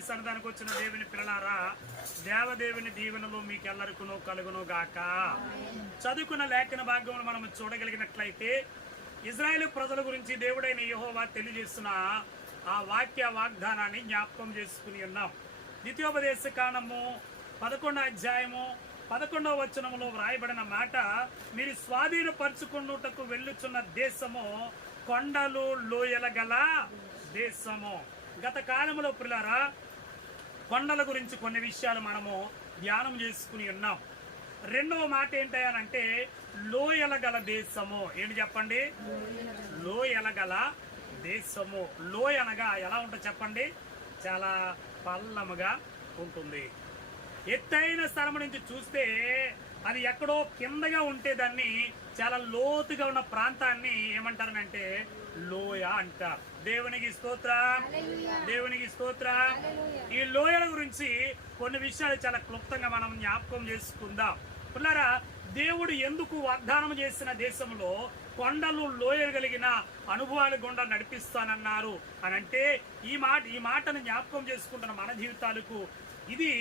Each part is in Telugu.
దేవుని సన్నిధానికి వచ్చిన దేవుని పిల్లలారా, దేవదేవుని దీవెనలు మీకెల్లరికును కలుగును గాక. చదువుకున్న లేఖన భాగంలో మనం చూడగలిగినట్లయితే ఇజ్రాయేలు ప్రజల గురించి దేవుడైన యెహోవా తెలియజేస్తున్న ఆ వాగ్దానాన్ని జ్ఞాపకం చేసుకుని ఉన్నాం. ద్వితీయోపదేశ కాండము 11వ అధ్యాయము 11వ వచనములో వ్రాయబడిన మాట, మీరు స్వాధీనపరుచుకున్నటకు వెళ్ళుచున్న దేశము కొండలు లోయల గల దేశము. గత కాలంలో పిల్లరా కొండల గురించి కొన్ని విషయాలు మనము ధ్యానం చేసుకుని ఉన్నాం. రెండవ మాట ఏంటంటే లోయల గల దేశము. ఏంటి చెప్పండి? లోయల గల దేశము. లోయ అనగా ఎలా ఉంటుంది చెప్పండి? చాలా పల్లముగా ఉంటుంది. ఎత్తైన స్థలం నుంచి చూస్తే అది ఎక్కడో కిందగా ఉంటే దాన్ని చాలా లోతుగా ఉన్న ప్రాంతాన్ని ఏమంటారనంటే లోయ అంటారు. దేవునికి స్తోత్రం, దేవునికి స్తోత్రం. ఈ లోయల గురించి కొన్ని విషయాలు చాలా క్లుప్తంగా మనం జ్ఞాపకం చేసుకుందాం. పిల్లరా, దేవుడు ఎందుకు వాగ్దానం చేసిన దేశంలో కొండలు లోయలు కలిగిన అనుభవాల గుండా నడిపిస్తానన్నారు అనంటే ఈ మాటను జ్ఞాపకం చేసుకుంటున్న మన జీవితాలకు ఇది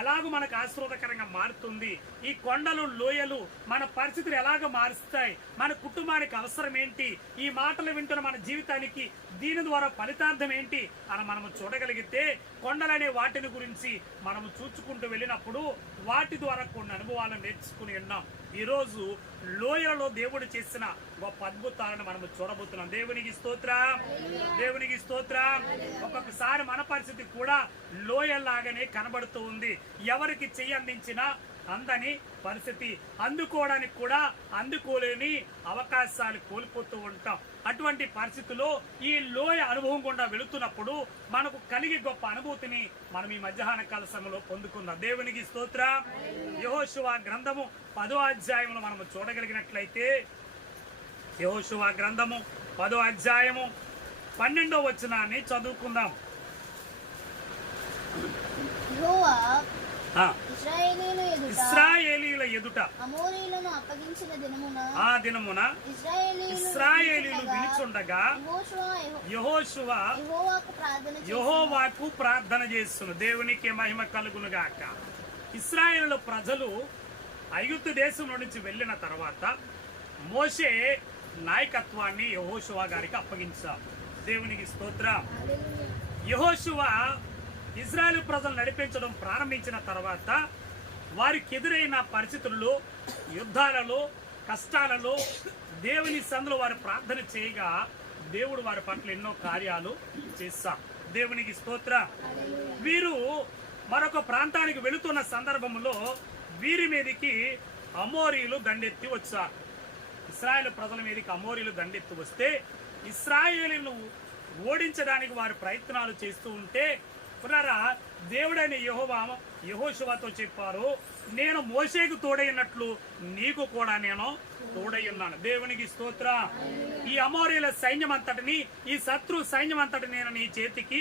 ఎలాగో మనకు ఆశీర్వాదకరంగా మారుతుంది. ఈ కొండలు లోయలు మన పరిస్థితులు ఎలాగ మారుస్తాయి, మన కుటుంబానికి అవసరం ఏంటి, ఈ మాటలు వింటున్న మన జీవితానికి దీని ద్వారా ఫలితార్థం ఏంటి అని మనము చూడగలిగితే కొండలనే వాటిని గురించి మనము చూచుకుంటూ వెళ్ళినప్పుడు వాటి ద్వారా కొన్ని అనుభవాలను నేర్చుకుని ఉన్నాం. ఈరోజు లోయలలో దేవుడు చేసిన గొప్ప అద్భుతాలను మనము చూడబోతున్నాం. దేవునికి స్తోత్రం, దేవునికి స్తోత్రం. ఒక్కొక్కసారి మన పరిస్థితి కూడా లోయల్లాగానే కనబడుతూ ఉంది. ఎవరికి చెయ్యి అందించినా అందని పరిస్థితి, అందుకోవడానికి కూడా అందుకోలేని అవకాశాలు కోల్పోతూ ఉంటాం. అటువంటి పరిస్థితుల్లో ఈ లోయ అనుభవం గుండా వెళుతున్నప్పుడు మనకు కలిగే గొప్ప అనుభూతిని మనం ఈ మధ్యాహ్న కాల సమయంలో పొందుకుందాం. దేవునికి స్తోత్రం. యెహోషువ గ్రంథము 10వ అధ్యాయంలో మనము చూడగలిగినట్లయితే యెహోషువ గ్రంథము 10వ అధ్యాయము 12వ వచనాన్ని చదువుకుందాం. ఇశ్రాయేలీయుల ఎదుట ఆ దినమున ఇశ్రాయేలీయులు వినుచుండగా యెహోషువ యెహోవాకు ప్రార్థన చేస్తున్న. దేవునికి మహిమ కలుగును గాక. ఇశ్రాయేలు ప్రజలు ఐగుప్తు దేశంలో నుంచి వెళ్ళిన తర్వాత మోషే నాయకత్వాన్ని యెహోషువ గారికి అప్పగించారు. దేవునికి స్తోత్రం. యెహోషువ ఇజ్రాయేలు ప్రజలు నడిపించడం ప్రారంభించిన తర్వాత వారికి ఎదురైన పరిస్థితుల్లో, యుద్ధాలలో, కష్టాలలో దేవుని సందులో వారు ప్రార్థన చేయగా దేవుడు వారి పట్ల ఎన్నో కార్యాలు చేశారు. దేవునికి స్తోత్రం. వీరు మరొక ప్రాంతానికి వెళుతున్న సందర్భంలో వీరి మీదకి అమోరీలు దండెత్తి వచ్చారు. ఇశ్రాయేలు ప్రజల మీదకి అమోరీలు దండెత్తి వస్తే ఇశ్రాయేలును ఓడించడానికి వారు ప్రయత్నాలు చేస్తూ ఉంటే పునరా దేవుడైన యెహోవా యెహోషువతో చెప్పారు, నేను మోషేకు తోడైనట్లు నీకు కూడా నేను తోడై ఉన్నాను. దేవునికి స్తోత్రం. ఈ అమోరీల సైన్యం అంతటిని, ఈ శత్రు సైన్యం అంతటిని నేను నీ చేతికి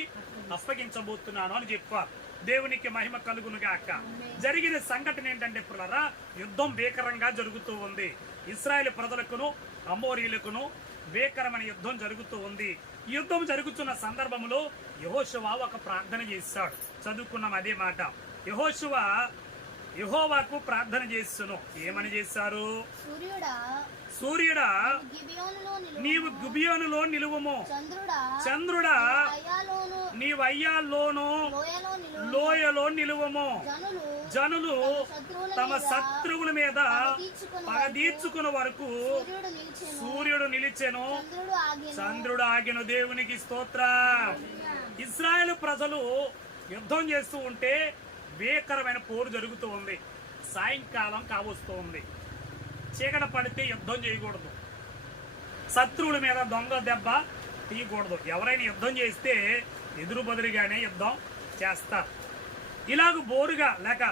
అప్పగించబోతున్నాను అని చెప్పారు. దేవునికి మహిమ కలుగును గాక. జరిగిన సంఘటన ఏంటంటే పునరా యుద్ధం భీకరంగా జరుగుతూ ఉంది. ఇశ్రాయేలు ప్రజలకును అమోరీలకును భీకరమైన యుద్ధం జరుగుతూ ఉంది. యుద్ధం జరుగుతున్న సందర్భంలో యెహోషువ ఒక ప్రార్థన చేశాడు. చదువుకున్నాం అదే మాట. యెహోషువ యెహోవాకు ప్రార్థన చేస్తును. ఏమని చేశారు? సూర్యుడా నీవు గిబియోనులో నిలువుము, చంద్రుడా నీవు అయ్యాల్లోను లోయలో నిలువము. జనులు తమ శత్రువుల మీద పగ తీర్చుకున్న వరకు సూర్యుడు నిలిచెను, చంద్రుడు ఆగెను. దేవునికి స్తోత్రం. ఇశ్రాయేలు ప్రజలు యుద్ధం చేస్తూ ఉంటే భీకరమైన పోరు జరుగుతూ ఉంది. సాయంకాలం కావస్తూ ఉంది. చీకట పడితే యుద్ధం చేయకూడదు. శత్రువుల మీద దొంగ దెబ్బ తీయకూడదు. ఎవరైనా యుద్ధం చేస్తే ఎదురు బదురుగానే యుద్ధం చేస్తారు. ఇలాగ బోరుగా లేక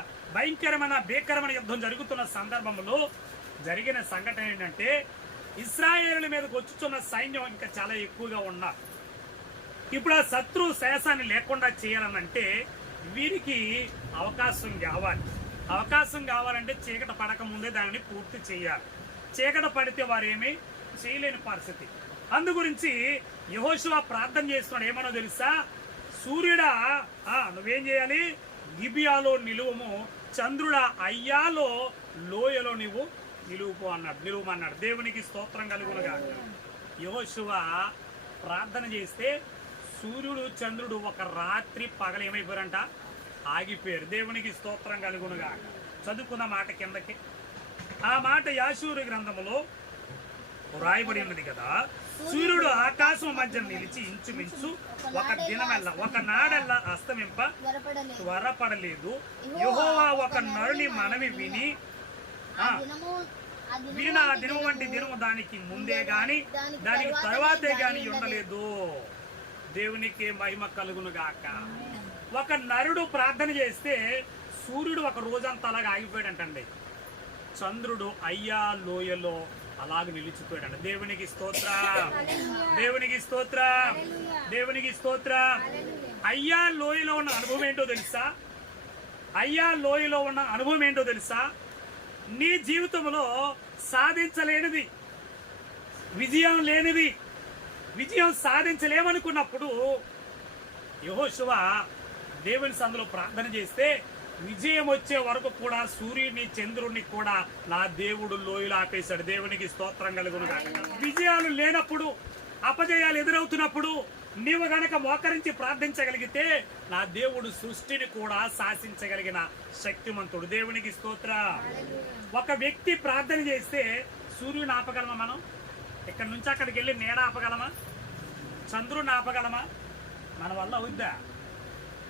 భీకరమైన యుద్ధం జరుగుతున్న సందర్భంలో జరిగిన సంఘటన ఏంటంటే ఇశ్రాయేలుల మీదకి వచ్చుతున్న సైన్యం ఇంకా చాలా ఎక్కువగా ఉన్నారు. ఇప్పుడు ఆ శత్రు శేషాన్ని లేకుండా చేయాలనంటే వీరికి అవకాశం కావాలి. అవకాశం కావాలంటే చీకట పడక ముందే దానిని పూర్తి చేయాలి. చీకట పడితే వారు ఏమీ చేయలేని పరిస్థితి. అందు గురించి యెహోషువ ప్రార్థన చేస్తున్నాడు. ఏమనో తెలుసా? సూర్యుడా నువ్వేం చేయాలి, గిబియాలో నిలువము, చంద్రుడా అయ్యాలో లోయలో నువ్వు నిలువమన్నాడు. దేవునికి స్తోత్రం కలుగునుగా. యెహోషువ ప్రార్థన చేస్తే సూర్యుడు చంద్రుడు ఒక రాత్రి పగలు ఏమైపోయారంట, ఆగిపోయారు. దేవునికి స్తోత్రం కలుగునుగా. చదువుకున్న మాట కిందకి, ఆ మాట యాషూరు గ్రంథములో రాయబడి ఉన్నది కదా. సూర్యుడు ఆకాశం మధ్య నిలిచి ఇంచుమించు ఒక దినమెల్లా ఒక నాడెల్లా అస్తమింప త్వరపడలేదు. యెహోవా ఒక నరుని మనవి విని ఆ దినము వంటి దినము దానికి ముందే గాని దానికి తర్వాతే గాని ఉండలేదు. దేవునికి మహిమ కలుగును గాక. ఒక నరుడు ప్రార్థన చేస్తే సూర్యుడు ఒక రోజంతా అలాగా ఆగిపోయాడంటండి. చంద్రుడు అయ్యా లోయలో అలాగ నిలిచిపోయాడు. దేవునికి స్తోత్రం, దేవునికి స్తోత్రం, దేవునికి స్తోత్రం. అయ్యా లోయలో ఉన్న అనుభవం ఏంటో తెలుసా? అయ్యా లోయలో ఉన్న అనుభవం ఏంటో తెలుసా? నీ జీవితంలో సాధించలేనిది, విజయం లేనిది, విజయం సాధించలేమనుకున్నప్పుడు యెహోషువ దేవుని సన్నిధిలో ప్రార్థన చేస్తే విజయం వచ్చే వరకు కూడా సూర్యుడిని చంద్రుడిని కూడా నా దేవుడు లోయలు ఆపేశాడు. దేవునికి స్తోత్రం కలుగునుగా. విజయాలు లేనప్పుడు, అపజయాలు ఎదురవుతున్నప్పుడు నీవు గనక మోకరించి ప్రార్థించగలిగితే నా దేవుడు సృష్టిని కూడా శాసించగలిగిన శక్తిమంతుడు. దేవునికి స్తోత్రం. ఒక వ్యక్తి ప్రార్థన చేస్తే సూర్యుని ఆపగలమా? మనం ఇక్కడి నుంచి అక్కడికి వెళ్ళి నీడ ఆపగలమా? చంద్రుని ఆపగలమా? మన వల్ల అవుద్దా?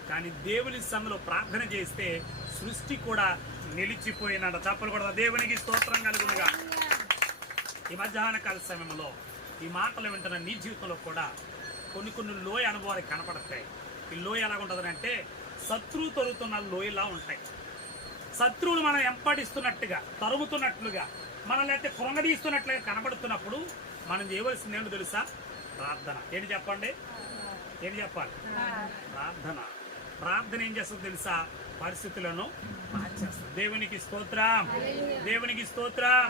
కానీ దేవుని సన్నిధిలో ప్రార్థన చేస్తే సృష్టి కూడా నిలిచిపోయినట. చప్పలు కూడా దేవునికి స్తోత్రం కలుగునుగా. ఈ మధ్యాహ్న కాల సమయంలో ఈ మాటలు వింటున్న నీ జీవితంలో కూడా కొన్ని లోయ అనుభవాలు కనపడతాయి. ఈ లోయ ఎలాగుంటుందంటే శత్రువు తొలుతున్న లోయలా ఉంటాయి. శత్రువులు మనం ఎంపడిస్తున్నట్టుగా, తరుముతున్నట్లుగా, మనల్ని అయితే కృంగదీస్తున్నట్లుగా కనబడుతున్నప్పుడు మనం చేయవలసింది ఏంటో తెలుసా? ప్రార్థన. ఏంటి చెప్పండి? ఏంటి చెప్పాలి? ప్రార్థన. ప్రార్థన ఏం చేస్తుంది తెలుసా? పరిస్థితులను మార్చేస్తుంది. దేవునికి స్తోత్రం, దేవునికి స్తోత్రం.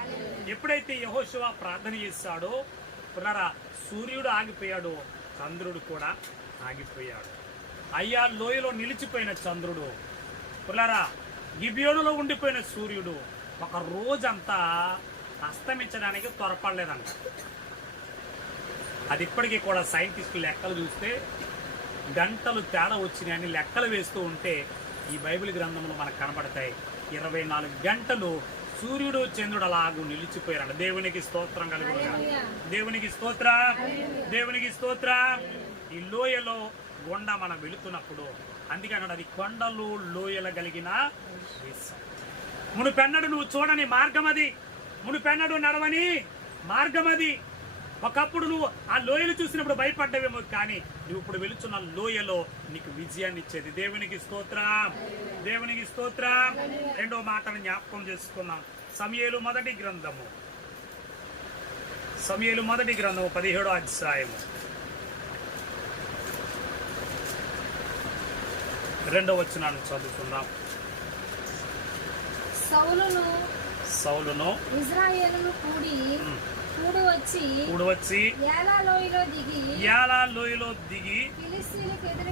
ఎప్పుడైతే యెహోషువ ప్రార్థన చేశాడో పునరా సూర్యుడు ఆగిపోయాడు, చంద్రుడు కూడా ఆగిపోయాడు. అయ్యా లోయలో నిలిచిపోయిన చంద్రుడు, పునరా గిబియోనులో ఉండిపోయిన సూర్యుడు ఒక రోజంతా అస్తమించడానికి త్వరపడలేదంట. అది ఇప్పటికీ కూడా సైంటిస్టులు లెక్కలు చూస్తే గంటలు తేడా వచ్చినాయని లెక్కలు వేస్తూ ఉంటే ఈ బైబిల్ గ్రంథంలో మనకు కనబడతాయి. 24 గంటలు సూర్యుడు చంద్రుడు అలాగూ నిలిచిపోయారంట. దేవునికి స్తోత్రం కలుగునుగా. దేవునికి స్తోత్రం, దేవునికి స్తోత్రం. ఈ లోయలో గుండా మనం వెళుతున్నప్పుడు అందుకే అన్నాడు అది కొండలు లోయలు కలిగిన దేశం. మునుపెన్నడు నువ్వు చూడని మార్గం అది, మునుపెన్నడు నడవని మార్గం అది. ఒకప్పుడు నువ్వు ఆ లోయలు చూసినప్పుడు భయపడ్డవేమో, కానీ నువ్వు ఇప్పుడు వెళుతున్న లోయలో నీకు విజయాన్ని ఇచ్చేది. దేవునికి స్తోత్రం, దేవునికి స్తోత్రం. రెండో మాటను జ్ఞాపకం చేసుకున్నాం. సమూయేలు మొదటి గ్రంథము 17వ అధ్యాయము 2వ వచనాన్ని చదువుకుందాం. సౌలును ఇశ్రాయేలును కూడి వచ్చి యాలా లోయలో దిగి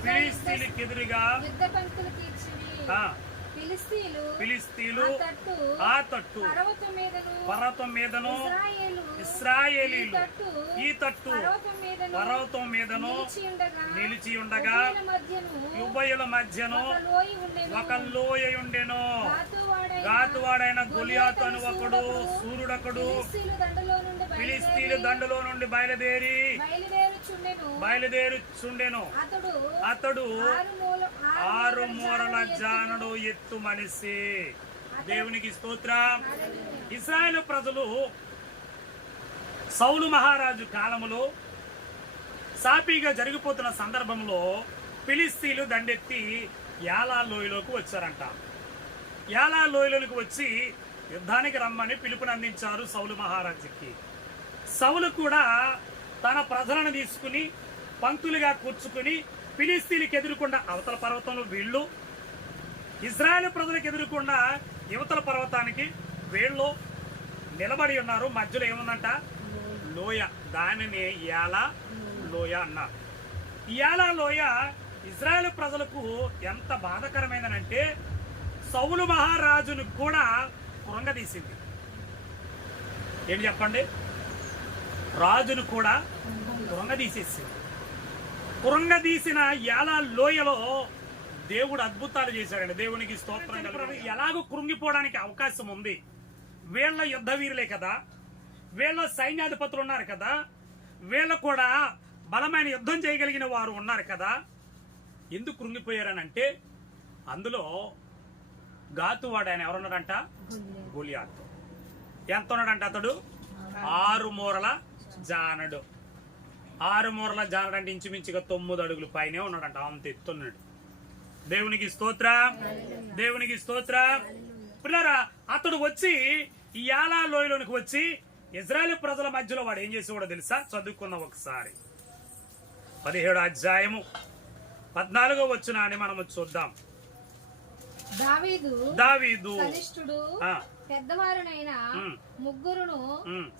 ఫిలిష్తీయులకు ఎదురుగా యుద్ధ పంక్తులు ఫిలిష్తీయులు ఆ తట్టు పర్వతం మీదను ఇశ్రాయేలీలు ఈ తట్టు పర్వతం మీదను నిలిచి ఉండగా ఉభయుల మధ్యను ఒక లోయ ఉండెను. గాతువాడైన గొలియాతు అని ఒకడు శూరుడొకడు ఫిలిష్తీయుల దండులో నుండి బయలుదేరుచుండెను. అతడు 6 మూరల జానుడు ఎత్తు మనిషి. దేవునికి స్తోత్రం. ఇశ్రాయేలు ప్రజలు సౌలు మహారాజు కాలములో సాపీగా జరిగిపోతున్న సందర్భంలో ఫిలిష్తీయులు దండెత్తి యాలా లోయలోకి వచ్చారంట. యాలా లోయలోకి వచ్చి యుద్ధానికి రమ్మని పిలుపునందించారు సౌలు మహారాజుకి. సౌలు కూడా తన ప్రజలను తీసుకుని పంక్తులుగా కూర్చుకుని ఫిలిష్తీయులకు ఎదురుకుండా అవతల పర్వతంలో వీళ్ళు, ఇశ్రాయేలు ప్రజలకు ఎదురుకుండా యువతల పర్వతానికి వీళ్ళు నిలబడి ఉన్నారు. మధ్యలో ఏముందంట? లోయ. దానిని యాలా లోయ అన్నారు. యాలా లోయ ఇజ్రాయేల్ ప్రజలకు ఎంత బాధకరమైందనంటే సౌలు మహారాజును కూడా కృంగదీసింది. ఏంటి చెప్పండి, రాజును కూడా కృంగదీసేసింది. కృంగదీసిన యాలా లోయలో దేవుడు అద్భుతాలు చేశాడండి. దేవునికి స్తోత్రం కలుగును. ఎలాగో కృంగిపోవడానికి అవకాశం ఉంది. వీళ్ళ యుద్ధ వీరులే కదా, వీళ్ళ సైన్యాధిపతులు ఉన్నారు కదా, వీళ్ళ కూడా బలమైన యుద్ధం చేయగలిగిన వారు ఉన్నారు కదా. ఎందుకు కృంగిపోయారనంటే అందులో గాతువాడు ఆయన ఎవరున్నాడంట, గొలియాతు. ఎంత ఉన్నాడంట అతడు? 6 మూరల జానడు. 6 మూరల జానడు అంటే ఇంచుమించుగా 9 అడుగులు పైనే ఉన్నాడంట. అంత ఎత్తున్నాడు. దేవునికి స్తోత్రం, దేవునికి స్తోత్రం. పిల్లరా, అతడు వచ్చి ఈ యాలా లోయలోనికి వచ్చి ఇజ్రాయేల్ ప్రజల మధ్యలో వాడు ఏం చేసేవాడో తెలుసా? చదువుకుందాం ఒకసారి. 17వ అధ్యాయము 14వ వచనాన్ని మనము చూద్దాం. దావీదు కనిష్ఠుడు పెద్దవారునైన ముగ్గురును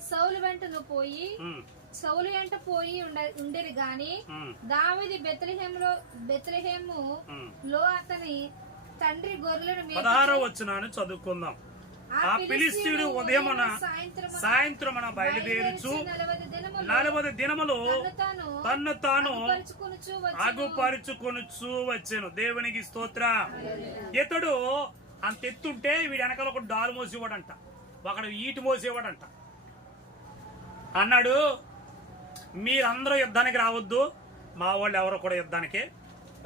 సౌలు వెంటను పోయి సౌలు వెంట పోయి ఉండేది గాని దావీదు బెత్లెహేము లో అతని తండ్రి గొర్రెలను 16వ వచనాన్ని చదువుకుందాం. ఆ ఫిలిష్తీయుడు ఉదయమున సాయంత్రమున బయలుదేరుచు 40 దినములు తన్ను తాను ఆగుపరుచుకొనుచు వచ్చాను. దేవునికి స్తోత్రం. ఇతడు అంత ఎత్తుంటే వీడి వెనకాల ఒక డాలు మోసేవాడంట, ఒకడు ఈటు మోసేవాడంట. అన్నాడు, మీరందరూ యుద్ధానికి రావద్దు, మా వాళ్ళు ఎవరు కూడా యుద్ధానికి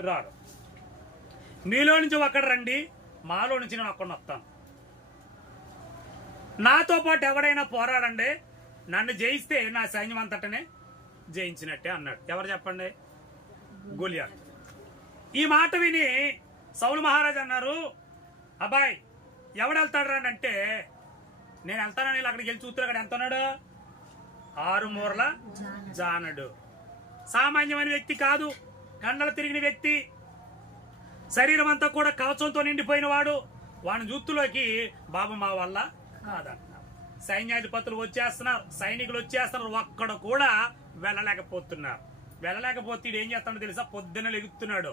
రారు. మీలో నుంచి ఒక్కడు రండి, మాలో నుంచి నేను ఒక్కడిని వస్తాను. నాతో పాటు ఎవడైనా పోరాడండి, నన్ను జయిస్తే నా సైన్యం అంతటనే జయించినట్టే అన్నాడు. ఎవరు చెప్పండి? గొలియాతు. ఈ మాట విని సౌలు మహారాజు అన్నారు, అబ్బాయి ఎవడు వెళ్తాడు అంటే, నేను వెళ్తానని అక్కడికి వెళ్ళి చూస్తే అక్కడ ఎంత ఉన్నాడు? 6 మూరల జానడు. సామాన్యమైన వ్యక్తి కాదు, కండలు తిరిగిన వ్యక్తి, శరీరం అంతా కూడా కవచంతో నిండిపోయిన వాడు. వాని జూత్తులోకి బాబు మా వల్ల కాదన్నారు. సైన్యాధిపతులు వచ్చేస్తున్నారు, సైనికులు వచ్చేస్తున్నారు, ఒక్కడు కూడా వెళ్ళలేకపోతున్నారు. వెళ్ళలేకపోతే ఏం చేస్తాడో తెలుసా? పొద్దున లెగుతున్నాడు,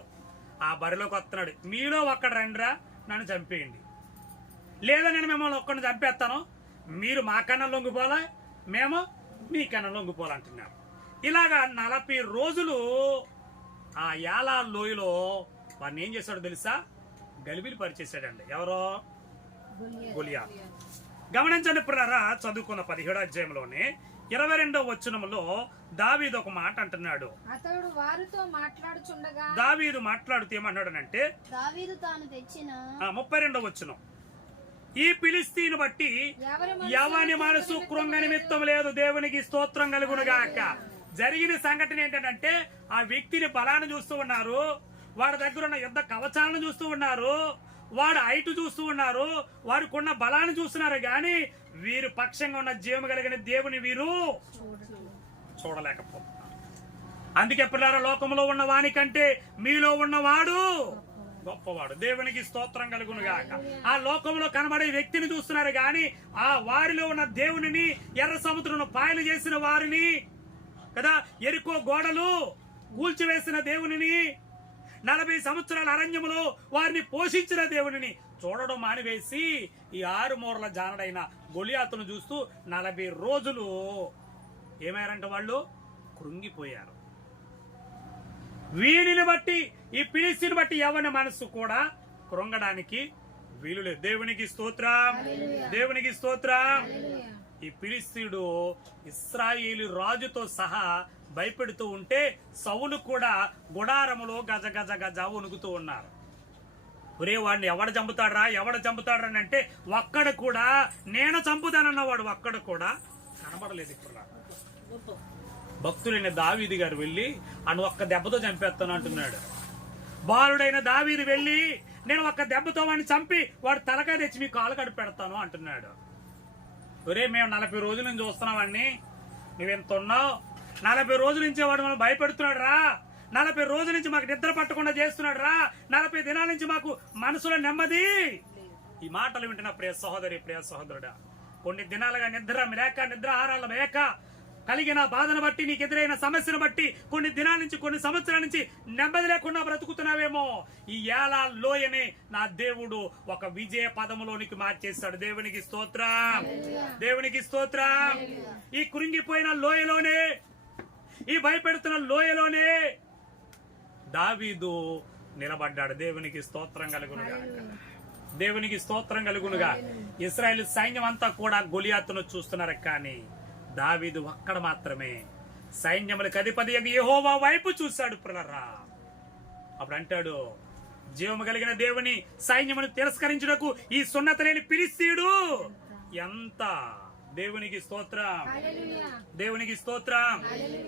ఆ బరిలోకి వస్తున్నాడు. మీలో ఒక్కడు రండిరా, నన్ను చంపేయండి, లేదా నేను మిమ్మల్ని ఒక్కడిని చంపేస్తాను, మీరు మా కన్నా లొంగిపోలా, మేము మీ కన్నా లొంగిపోవాలంటున్నారు. ఇలాగా 40 రోజులు ఆ యాలా లోయలో వాడిని ఏం చేశాడో తెలుసా? గలిబిలి పరిచేశాడండి. ఎవరో? గొలియాతు. గమనించండి పిల్లరా, చదువుకున్న 17వ అధ్యాయంలోనే 22వ వచనంలో దావీదు ఒక మాట అంటున్నాడు. అతడు వారితో మాట్లాడుచుండగా దావీదు మాట్లాడుతూ ఏమన్నాడనంటే, దావీదు తాను తెచ్చిన 32వ వచనం, ఈ ఫిలిష్తీయుని బట్టి ఎవని మనసు కృంగ నిమిత్తం లేదు. దేవునికి స్తోత్రం కలుగునుగాక. జరిగిన సంఘటన ఏంటంటే, ఆ వ్యక్తిని బలాన్ని చూస్తూ ఉన్నారు, వాడి దగ్గర ఉన్న యుద్ధ కవచాలను చూస్తూ ఉన్నారు, వాడు హైట్ చూస్తూ ఉన్నారు, వారికి ఉన్న బలాన్ని చూస్తున్నారు, గాని వీరు పక్షంగా ఉన్న జీవం కలిగిన దేవుని వీరు చూడలేకపోతున్నారు. అందుకే పిల్లల, లోకంలో ఉన్న వాని కంటే మీలో ఉన్నవాడు గొప్పవాడు. దేవునికి స్తోత్రం కలుగునుగాక. ఆ లోకంలో కనబడే వ్యక్తిని చూస్తున్నారు గాని ఆ వారిలో ఉన్న దేవునిని, ఎర్ర సముద్రంలో పాయలు చేసిన వారిని కదా, ఎరుకో గోడలు కూల్చివేసిన దేవునిని, 40 సంవత్సరాల అరణ్యములో వారిని పోషించిన దేవునిని చూడడం మానివేసి ఈ 6 మూరల జానడైన గొలియాతును చూస్తూ 40 రోజులు ఏమయ్యారంట? వాళ్ళు కృంగిపోయారు. వీడిని బట్టి, ఈ ఫిలిష్తీయుని బట్టి ఎవరి మనసు కూడా కృంగడానికి వీలు లేదు. దేవునికి స్తోత్రం, దేవునికి స్తోత్రం. ఈ ఫిలిష్తీయుడు ఇశ్రాయేలు రాజుతో సహా భయపెడుతూ ఉంటే సౌలు కూడా గుడారములో గజ గజ గజ వణుకుతూ ఉన్నారు. ఒరే, వాడిని ఎవడు చంపుతాడ్రా అని అంటే ఒక్కడు కూడా, నేను చంపుతానన్నవాడు ఒక్కడు కూడా కనబడలేదు. ఇప్పుడు భక్తులైన దావీదు గారు వెళ్ళి అను ఒక్క దెబ్బతో చంపేస్తాను అంటున్నాడు. బాలుడైన దావీదు వెళ్ళి నేను ఒక్క దెబ్బతో వాడిని చంపి వాడు తలకాయ తెచ్చి మీ కాలు కడుపు పెడతాను అంటున్నాడు. ఒరే, మేము 40 రోజుల నుంచి చూస్తున్నావాడిని, నువ్వెంత ఉన్నావు? 40 రోజుల నుంచి వాడు మనం భయపెడుతున్నాడు రా, 40 రోజుల నుంచి మాకు నిద్ర పట్టకుండా చేస్తున్నాడు రా, 40 దినాల నుంచి మాకు మనసులో నెమ్మది. ఈ మాటలు వింటున్న ప్రియ సహోదరి, ప్రియ సహోదరుడా, కొన్ని దినాలుగా నిద్ర లేక, నిద్రాహారాలు లేక కలిగిన బాధను బట్టి, నీకు ఎదురైన సమస్యను బట్టి కొన్ని దినాల నుంచి, కొన్ని సంవత్సరాల నుంచి నెమ్మది లేకుండా బ్రతుకుతున్నావేమో. ఈ ఏలా లోయని నా దేవుడు ఒక విజయ పదములోనికి మార్చేస్తాడు. దేవునికి స్తోత్రం, దేవునికి స్తోత్రం. ఈ కృంగిపోయిన లోయలోనే, ఈ భయపెడుతున్న లోయలోనే దావీదు నిలబడ్డాడు. దేవునికి స్తోత్రం కలుగునుగా, దేవునికి స్తోత్రం కలుగునుగా. ఇశ్రాయేలు సైన్యం అంతా కూడా గొలియాతును చూస్తున్నారు, కానీ దావీదు ఒక్కడ మాత్రమే సైన్యములకు అధిపతి యెహోవా వైపు చూశాడు. ప్రియులారా, అప్పుడు అంటాడు, జీవము కలిగిన దేవుని సైన్యమును తిరస్కరించుటకు ఈ సున్నత లేని ఫిలిష్తీయుడు ఎంత. దేవునికి స్తోత్రం, దేవునికి స్తోత్రం.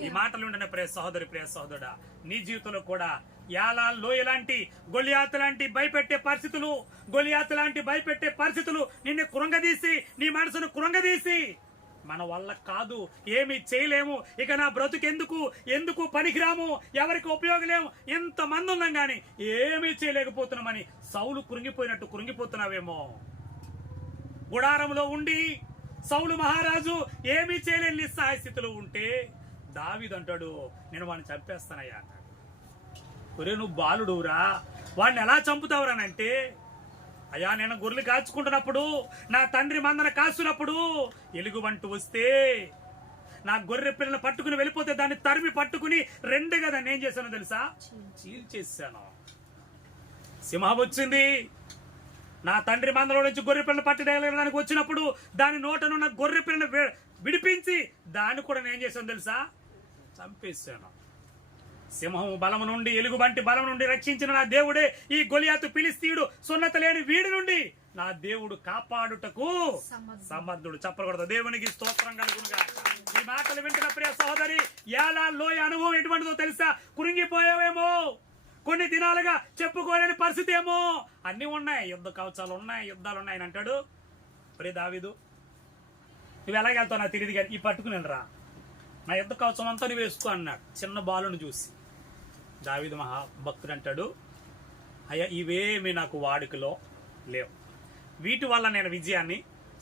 ఈ మాటలు ఉండిన ప్రియ సహోదరి, ప్రియ సహోదరుడా, నీ జీవితంలో కూడా యాలా లోయ లాంటి, గొలియాతు లాంటి భయపెట్టే పరిస్థితులు, గొలియాతు లాంటి భయపెట్టే పరిస్థితులు నిన్ను కృంగదీసి, నీ మనసును కృంగదీసి, మన వల్ల కాదు, ఏమి చేయలేము, ఇక నా బ్రతుకెందుకు, ఎందుకు పనికిరాము, ఎవరికి ఉపయోగలేము, ఎంతమంది ఉన్నాం గాని ఏమీ చేయలేకపోతున్నామని సౌలు కృంగిపోయినట్టు కృంగిపోతున్నావేమో. గుడారంలో ఉండి సౌలు మహారాజు ఏమీ చేయలేని నిస్సహాయ స్థితిలో ఉంటే దావీదు అంటాడు, నేను వాడిని చంపేస్తానయ్యా అన్నాడు. ఒరే, నువ్వు బాలుడురా, వాడిని ఎలా చంపుతావురానంటే, అయ్యా నేను గొర్రెలు కాచుకుంటున్నప్పుడు, నా తండ్రి మందన కాస్తున్నప్పుడు ఎలుగుబంటు వస్తే నా గొర్రె పిల్లలు పట్టుకుని వెళ్ళిపోతే దాన్ని తరిమి పట్టుకుని రెండుగా దాన్ని ఏం చేశానో తెలుసా, చీల్చేశాను. సింహం వచ్చింది, నా తండ్రి మందలో నుంచి గొర్రె పిల్లలు పట్టడానికి వచ్చినప్పుడు దాని నోటనున్న గొర్రె పిల్లను విడిపించి దాన్ని కూడా నేను ఏం చేశాను తెలుసా, చంపేశాను. సింహము బలము నుండి, ఎలుగుబంటి బలం నుండి రక్షించిన నా దేవుడే ఈ గొలియాతు ఫిలిష్తీయుడు సున్నత లేని వీడి నుండి నా దేవుడు కాపాడుటకు సమర్థుడు. చెప్పకూడదు. దేవునికి స్తోత్రం కలుగునుగా. ఈ మాటలు వింటున్న ప్రియ సహోదరి, యాలా లోయ అనుభవం ఎటువంటిదో తెలుసా? కురింగిపోయావేమో, కొన్ని దినాలుగా చెప్పుకోలేని పరిస్థితి ఏమో, అన్ని ఉన్నాయి, యుద్ధ కవచాలు ఉన్నాయి, యుద్ధాలు ఉన్నాయి అని అంటాడు. ప్రియ దావీదు, నువ్వు ఎలాగెళ్తావు నాకు తెలియదు, కానీ ఈ పట్టుకుని రా, నా యుద్ధ కవచం అంతా నువ్వు వేసుకో అన్నాడు చిన్న బాలును చూసి. దావీదు మహాభక్తుడు అంటాడు, అయ్యా ఇవేమి నాకు వాడుకలో లేవు, వీటి వల్ల నేను విజయాన్ని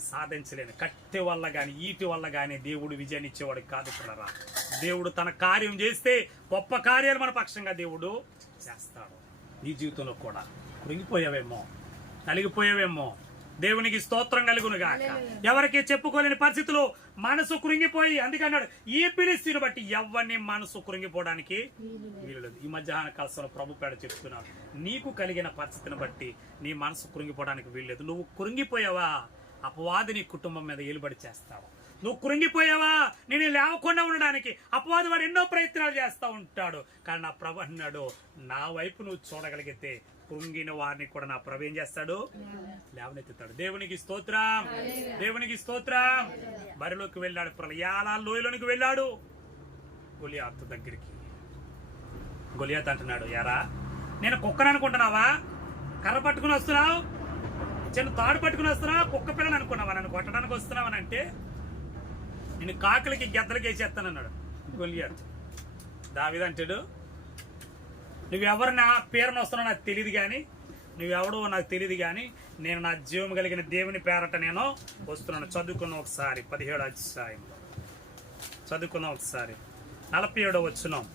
సాధించలేను. కట్టె వల్ల గాని, ఈటి వల్ల గాని దేవుడు విజయాన్ని ఇచ్చేవాడు కాదు. పిల్లరా, దేవుడు తన కార్యం చేస్తే గొప్ప కార్యాలు మన పక్షంగా దేవుడు చేస్తాడు. నీ జీవితంలో కూడా కృంగిపోయావేమో, నలిగిపోయావేమో, దేవునికి స్తోత్రం కలుగునుగా. ఎవరికి చెప్పుకోలేని పరిస్థితులు మనసు కృంగిపోయి, అందుకన్నాడు ఈ ఫిలిష్తీయుని బట్టి ఎవరిని మనసు కృంగిపోవడానికి వీలు. ఈ మధ్యాహ్న కాలంలో ప్రభు పేడ చెప్తున్నాడు, నీకు కలిగిన పరిస్థితిని బట్టి నీ మనసు కృంగిపోవడానికి వీల్లేదు. నువ్వు కృంగిపోయావా, అపవాది నీ కుటుంబం మీద ఏలుబడి చేస్తావు. నువ్వు కృంగిపోయావా, నేను లేవకుండా ఉండడానికి అపవాది వాడు ఎన్నో ప్రయత్నాలు చేస్తూ ఉంటాడు. కానీ నా ప్రభు అన్నాడు, నా వైపు నువ్వు చూడగలిగితే కృంగిన వారిని కూడా నా ప్రభు ఏం చేస్తాడు, లేవనెత్తుతాడు. దేవునికి స్తోత్రం, దేవునికి స్తోత్రం. బరిలోకి వెళ్ళాడు, యాలా లోయలోనికి వెళ్ళాడు. గొలియాతు దగ్గరికి. గొలియాతు అంటున్నాడు, యారా నేను కుక్కను అనుకుంటున్నావా, కర్ర పట్టుకుని వస్తున్నావు, చిన్న తాడు పట్టుకుని వస్తున్నావు, కుక్క పిల్లని అనుకున్నావా, నన్ను కొట్టడానికి వస్తున్నావని అంటే నేను కాకులకి గెద్దలకి వేసేస్తానన్నాడు గొలియాతు. దావీదు అంటాడు, నువ్వెవరు నా పేరును వస్తున్నావు నాకు తెలియదు, కానీ నువ్వెవడో నాకు తెలియదు, కానీ నేను నా జీవం కలిగిన దేవుని పేరట నేను వస్తున్నాను. చదువుకున్నాం ఒకసారి 17వ అధ్యాయంలో, చదువుకున్నాం ఒకసారి 47వ వచనం.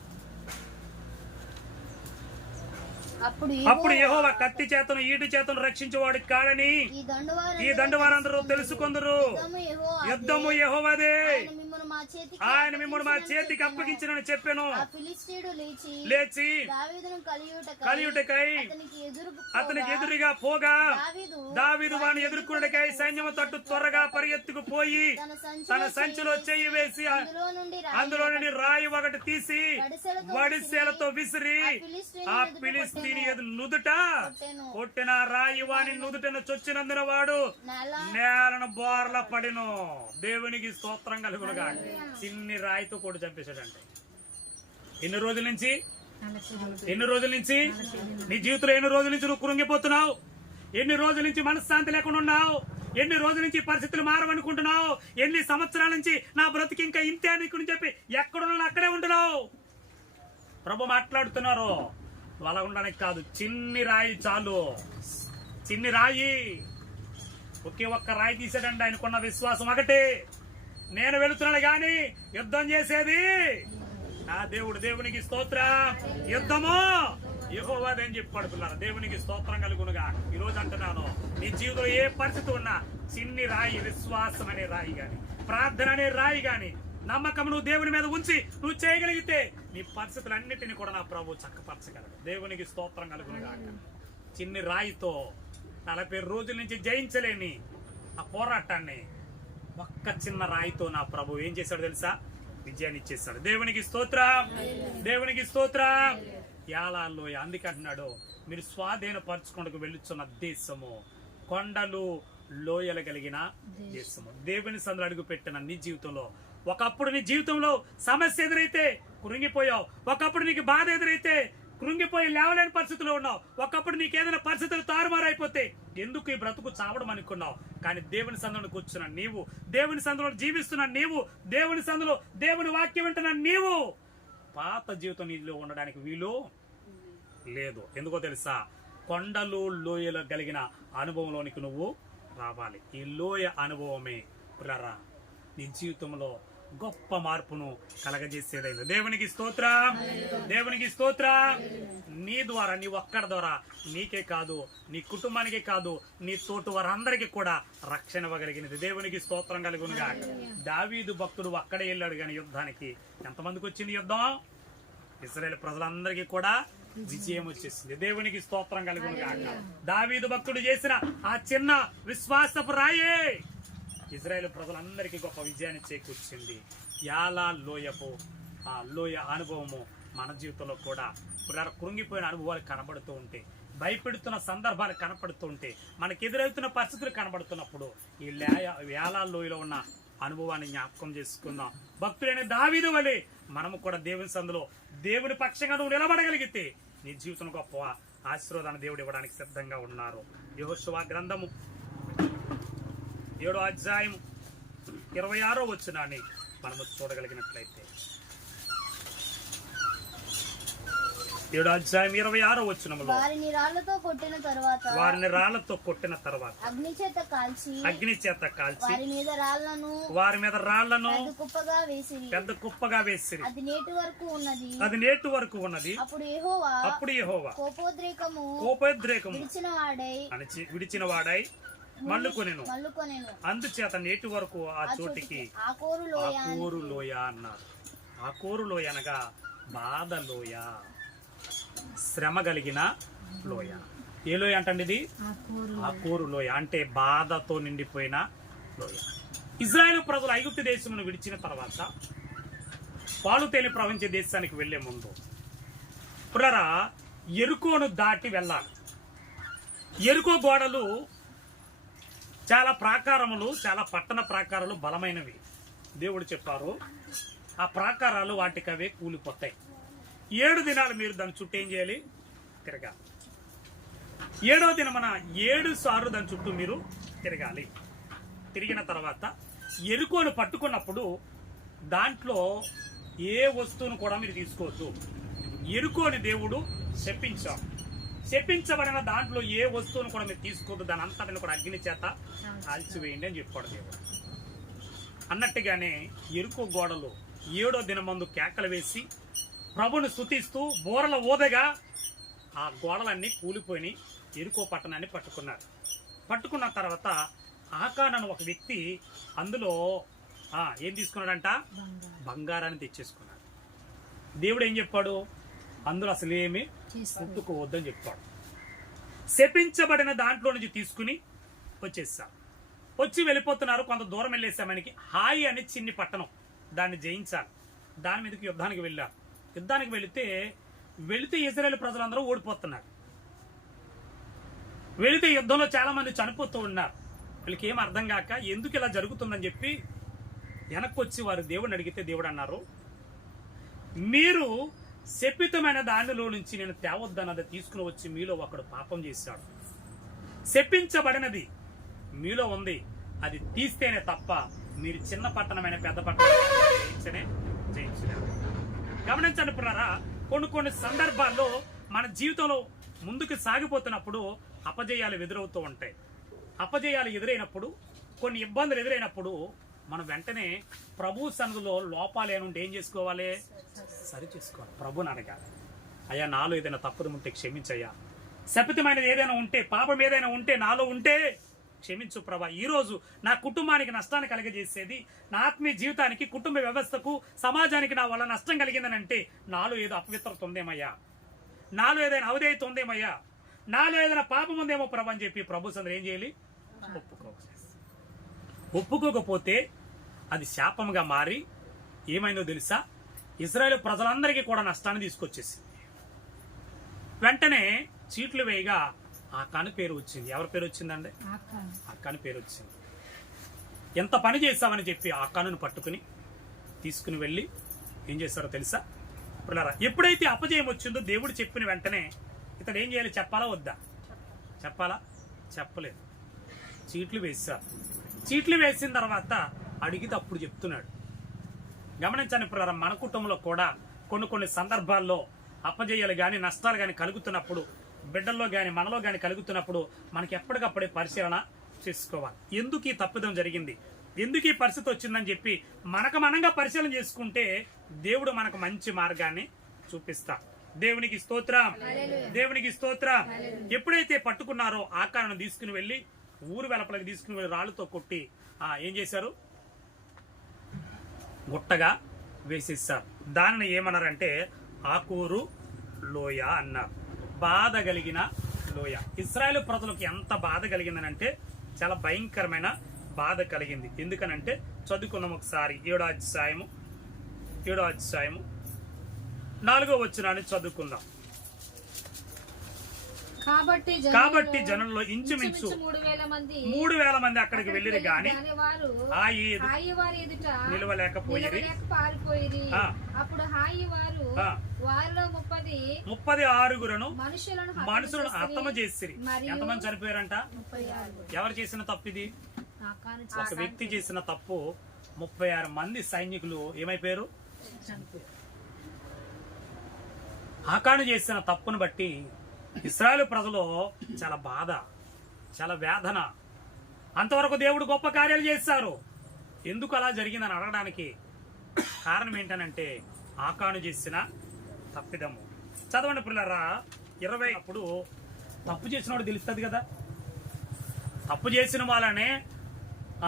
అప్పుడు యెహోవా కత్తి చేతను ఈటి చేతను రక్షించేవాడు కాడని ఈ దండువారందరూ తెలుసుకొందరు. యుద్ధము యెహోవాదే, ఆయన మిమ్మల్ని మా చేతికి అప్పగించినని చెప్పాను. లేచి కలియుటకై అతనికి ఎదురుగా పోగా దావీదు వాని ఎదుర్కొనుటకై సైన్యము తట్టు త్వరగా పరిగెత్తుకు పోయి తన సంచిలో చెయ్యి వేసి అందులో నుండి రాయి ఒకటి తీసి వడిసెలతో విసిరి ఆ ఫిలిష్తీయుని నుదుట కొట్టిన. రాయి వాని నుదుటను చొచ్చినందున వాడు నేలను బోర్ల పడిను. దేవునికి స్తోత్రం కలుగునుగా. చిన్ని రాయితో కూడా చంపేశాడంటే ఎన్ని రోజుల నుంచి నీ జీవితంలో ఎన్ని రోజుల నుంచి నువ్వు కృంగిపోతున్నావు, ఎన్ని రోజుల నుంచి మనశ్శాంతి లేకుండా ఉన్నావు, ఎన్ని రోజుల నుంచి పరిస్థితులు మారవనుకుంటున్నావు, ఎన్ని సంవత్సరాల నుంచి నా బ్రతికి ఇంకా ఇంతే అని చెప్పి ఎక్కడున్నా అక్కడే ఉంటున్నావు. ప్రభు మాట్లాడుతున్నారు, అలా ఉండడానికి కాదు, చిన్ని రాయి చాలు, చిన్ని రాయి. ఒకే ఒక్క రాయి తీసాడండి, ఆయనకున్న విశ్వాసం ఒకటే. నేను వెళుతున్నాను గాని యుద్ధం చేసేది నా దేవుడు. దేవునికి స్తోత్రం. యుద్ధము యెహోవాదని చెప్పి పడుతున్నారు. దేవునికి స్తోత్రం కలుగునుగా. ఈ రోజు అంటున్నాను, నీ జీవితంలో ఏ పరిస్థితి ఉన్నా చిన్ని రాయి, విశ్వాసం అనే రాయి గాని, ప్రార్థన అనే రాయి గాని, నమ్మకం నువ్వు దేవుని మీద ఉంచి నువ్వు చేయగలిగితే నీ పరిస్థితులన్నిటిని కూడా నా ప్రభు చక్కపరచగలడు. దేవునికి స్తోత్రం కలుగునుగా. చిన్ని రాయితో 40 రోజుల నుంచి జయించలేని ఆ పోరాటాన్ని ఒక్క చిన్న రాయితో నా ప్రభు ఏం చేశాడు తెలుసా? విజయాన్ని ఇచ్చేస్తాడు. దేవునికి స్తోత్రం. దేవునికి స్తోత్రం. యాలాల్లో అందుకంటున్నాడు, మీరు స్వాధీనపరచుకుంటూ వెళ్ళుచున్న దేశము కొండలు లోయలు కలిగిన దేశము. దేవుని సందులో అడుగు పెట్టిన నీ జీవితంలో ఒకప్పుడు నీ జీవితంలో సమస్య ఎదురైతే కృంగిపోయావు. ఒకప్పుడు నీకు బాధ ఎదురైతే కృంగిపోయి లేవలేని పరిస్థితిలో ఉన్నావు. ఒకప్పుడు నీకు ఏదైనా పరిస్థితులు తారుమారైపోతే ఎందుకు ఈ బ్రతుకు చావడం అనుకున్నావు. కానీ దేవుని సందులో కూర్చున్న నీవు, దేవుని సందులో జీవిస్తున్న నీవు, దేవుని సందులో దేవుని వాక్యం వింటున్న నీవు పాత జీవితం నీలో ఉండడానికి వీలు లేదు. ఎందుకో తెలుసా? కొండలు లోయలు కలిగిన అనుభవంలోనికి నువ్వు రావాలి. ఈ లోయ అనుభవమే పిల్లరా నీ జీవితంలో గొప్ప మార్పును కలగజేసేదైంది. దేవునికి స్తోత్రం. దేవునికి స్తోత్రం. నీ ద్వారా, నీ ఒక్కడి ద్వారా నీకే కాదు, నీ కుటుంబానికే కాదు, నీ తోటి వారందరికీ కూడా రక్షణ ఇవ్వగలిగినది. దేవునికి స్తోత్రం కలుగునుగా. దావీదు భక్తుడు అక్కడే వెళ్ళాడు కానీ యుద్ధానికి ఎంతమందికి వచ్చింది యుద్ధం? ఇశ్రాయేలు ప్రజలందరికీ కూడా విజయం వచ్చేసింది. దేవునికి స్తోత్రం కలుగునుగా. దావీదు భక్తుడు చేసిన ఆ చిన్న విశ్వాసపు రాయే ఇజ్రాయేల్ ప్రజలందరికీ గొప్ప విజయాన్ని చేకూర్చింది. యాలా లోయపు ఆ లోయ అనుభవము మన జీవితంలో కూడా కృంగిపోయిన అనుభవాలు కనబడుతూ ఉంటే, భయపెడుతున్న సందర్భాలు కనపడుతూ ఉంటే, మనకు ఎదురవుతున్న పరిస్థితులు కనబడుతున్నప్పుడు ఈ యాలా లోయలో ఉన్న అనుభవాన్ని జ్ఞాపకం చేసుకుందాం. భక్తులైన దావీదు వలె మనము కూడా దేవుని సందులో దేవుని పక్షంగా నువ్వు నిలబడగలిగితే నీ జీవితం గొప్ప ఆశీర్వాదాన్ని దేవుడు ఇవ్వడానికి సిద్ధంగా ఉన్నారు. యెహోషువ గ్రంథము 7వ అధ్యాయం 26వ వచనాన్ని మనము చూడగలిగినట్లయితే, 7వ అధ్యాయం 26వ వచనములో వారిని రాళ్లతో కొట్టిన తరువాత అగ్ని చేత కాల్చి వారి మీద రాళ్లను పెద్ద కుప్పగా వేసిరి. అది నేటి వరకు ఉన్నది. అప్పుడు యెహోవా కోపోద్రేకము విడిచిన వాడై మల్లుకొనెను. అందుచేత నేటి వరకు ఆ చోటికి ఆకోరు లోయ అన్నారు. ఆకోరు లోయ అనగా బాధ లోయ, శ్రమ కలిగిన లోయ. ఏ లోయ అంటండి ఇది? ఆకోరు లోయ అంటే బాధతో నిండిపోయిన లోయ. ఇజ్రాయేలు ప్రజలు ఐగుప్తు దేశమును విడిచిన తర్వాత పాలు తేలి ప్రవహించే దేశానికి వెళ్లే ముందు పురరా ఎరుకోను దాటి వెళ్ళాలి. ఎరుకో గోడలు చాలా ప్రాకారములు, చాలా పట్టణ ప్రాకారాలు బలమైనవి. దేవుడు చెప్పారు ఆ ప్రాకారాలు వాటికవే కూలిపోతాయి. 7 దినాలు మీరు దాని చుట్టూ ఏం చేయాలి? తిరగాలి. 7వ దినమున 7 సార్లు దాని చుట్టూ మీరు తిరగాలి. తిరిగిన తర్వాత ఎరుకోను పట్టుకున్నప్పుడు దాంట్లో ఏ వస్తువును కూడా మీరు తీసుకోవద్దు. ఎరుకోని దేవుడు శపించబడిన దాంట్లో ఏ వస్తువును కూడా మీరు తీసుకోవద్దు. దాని అంతటిని కూడా అగ్ని చేత కాల్చివేయండి అని చెప్పాడు దేవుడు. అన్నట్టుగానే ఎరుకో గోడలు 7వ దినమందు కేకలు వేసి ప్రభుని స్తుతిస్తూ బోరల ఊదగా ఆ గోడలన్నీ కూలిపోయి ఎరుకో పట్టణాన్ని పట్టుకున్నారు. పట్టుకున్న తర్వాత ఆకానను ఒక వ్యక్తి అందులో ఏం తీసుకున్నాడంట? బంగారాన్ని తెచ్చేసుకున్నాడు. దేవుడు ఏం చెప్పాడు? అందులో అసలు ఏమి ముట్టుకోవద్దని చెప్పాడు. శపించబడిన దాంట్లో నుంచి తీసుకుని వచ్చేసారు. వచ్చి వెళ్ళిపోతున్నారు. కొంత దూరం వెళ్ళేసామనికి హాయి అనే చిన్ని పట్టణం, దాన్ని జయించాలి. దాని మీదకి యుద్ధానికి వెళ్ళారు. యుద్ధానికి వెళితే ఇశ్రాయేలు ప్రజలందరూ ఓడిపోతున్నారు. వెళితే యుద్ధంలో చాలా మంది చనిపోతూ ఉన్నారు. వీళ్ళకి ఏం అర్థం కాక ఎందుకు ఇలా జరుగుతుందని చెప్పి వెనక్కి వచ్చి వారు దేవుడిని అడిగితే దేవుడు అన్నారు, మీరు శపితమైన దానిలో నుంచి నేను తేవద్దన్నది తీసుకుని వచ్చి మీలో ఒకడు పాపం చేశాడు. శపించబడినది మీలో ఉంది, అది తీస్తేనే తప్ప మీరు చిన్న పట్టణమైన పెద్ద పట్టణం జయించలేరు. గమనించండి పిల్లరా, కొన్ని సందర్భాల్లో మన జీవితంలో ముందుకు సాగిపోతున్నప్పుడు అపజయాలు ఎదురవుతూ ఉంటాయి. అపజయాలు ఎదురైనప్పుడు, కొన్ని ఇబ్బందులు ఎదురైనప్పుడు మనం వెంటనే ప్రభు సన్నిధిలో లోపాలు ఏముంటే ఏం చేసుకోవాలి? సరి చేసుకోవాలి. ప్రభుని అడగాలి, అయ్యా నాలో ఏదైనా తప్పుదు ఉంటే క్షమించయ్యా, శపితమైనది ఏదైనా ఉంటే, పాపం ఏదైనా ఉంటే నాలో ఉంటే క్షమించు ప్రభా. ఈరోజు నా కుటుంబానికి నష్టాన్ని కలగజేసేది, నా ఆత్మీయ జీవితానికి, కుటుంబ వ్యవస్థకు, సమాజానికి నా వల్ల నష్టం కలిగిందని అంటే నాలో ఏదో అపవిత్రత ఉందేమయ్యా, నాలో ఏదైనా అవిధేయత ఉందేమయ్యా, నాలో ఏదైనా పాపం ఉందేమో ప్రభు అని చెప్పి ప్రభు సందరు ఏం చేయాలి? ఒప్పుకోకపోతే అది శాపంగా మారి ఏమైందో తెలుసా? ఇజ్రాయేల్ ప్రజలందరికీ కూడా నష్టాన్ని తీసుకొచ్చేసింది. వెంటనే చీట్లు వేయగా ఆకాను పేరు వచ్చింది. ఎవరి పేరు వచ్చిందండి? ఆకాను పేరు వచ్చింది. ఎంత పని చేశామని చెప్పి ఆకానుని పట్టుకుని తీసుకుని వెళ్ళి ఏం చేస్తారో తెలుసా? ఎప్పుడైతే అపజయం వచ్చిందో దేవుడు చెప్పిన వెంటనే ఇతడు ఏం చేయాలి? చెప్పాలా వద్దా? చెప్పాలా? చెప్పలేదు. చీట్లు వేశారు. చీట్లు వేసిన తర్వాత అడిగితే అప్పుడు చెప్తున్నాడు. గమనించండి ప్రియులారా, మన కుటుంబంలో కూడా కొన్ని సందర్భాల్లో అపజయాలు కానీ నష్టాలు కానీ కలుగుతున్నప్పుడు, బిడ్డల్లో కానీ మనలో కానీ కలుగుతున్నప్పుడు మనకి ఎప్పటికప్పుడే పరిశీలన చేసుకోవాలి. ఎందుకు ఈ తప్పిదం జరిగింది, ఎందుకు ఈ పరిస్థితి వచ్చిందని చెప్పి మనకు మనంగా పరిశీలన చేసుకుంటే దేవుడు మనకు మంచి మార్గాన్ని చూపిస్తా. దేవునికి స్తోత్రం, దేవునికి స్తోత్రం. ఎప్పుడైతే పట్టుకున్నారో ఆకారాన్ని తీసుకుని వెళ్ళి ఊరు వెలపలకి తీసుకుని వెళ్ళి రాళ్ళతో కొట్టి ఏం చేశారు? గుట్టగా వేసేసారు. దానిని ఏమన్నారంటే ఆకూరు లోయ అన్నారు. బాధ కలిగిన లోయ. ఇశ్రాయేలు ప్రజలకు ఎంత బాధ కలిగిందనంటే చాలా భయంకరమైన బాధ కలిగింది. ఎందుకనంటే చదువుకున్నాం ఒకసారి 7వ అధ్యాయము 4వ వచనాన్ని చదువుకుందాం. కాబట్టి జనంలో ఇంచుమించు 3,000 మంది అక్కడికి వెళ్ళిరు గాని నిలవలేకపోయిరి. అప్పుడు హాయి వారు వారిలో 36 మనుషులను హతము చేసిరి. ఎంతమంది చనిపోయారంట? ఎవరు చేసిన తప్పు ఇది? ఒక వ్యక్తి చేసిన తప్పు. 36 మంది సైనికులు ఏమైపోయారు? ఆకాను చేసిన తప్పును బట్టి ఇశ్రాయేలు ప్రజలు చాలా బాధ, చాలా వేదన. అంతవరకు దేవుడు గొప్ప కార్యాలు చేశారు. ఎందుకు అలా జరిగిందని అడగడానికి కారణం ఏంటనంటే ఆకాను చేసిన తప్పిదము. చదవండి పిల్లరా 20. అప్పుడు తప్పు చేసిన వాడు తెలుస్తుంది కదా. తప్పు చేసిన వాళ్ళనే,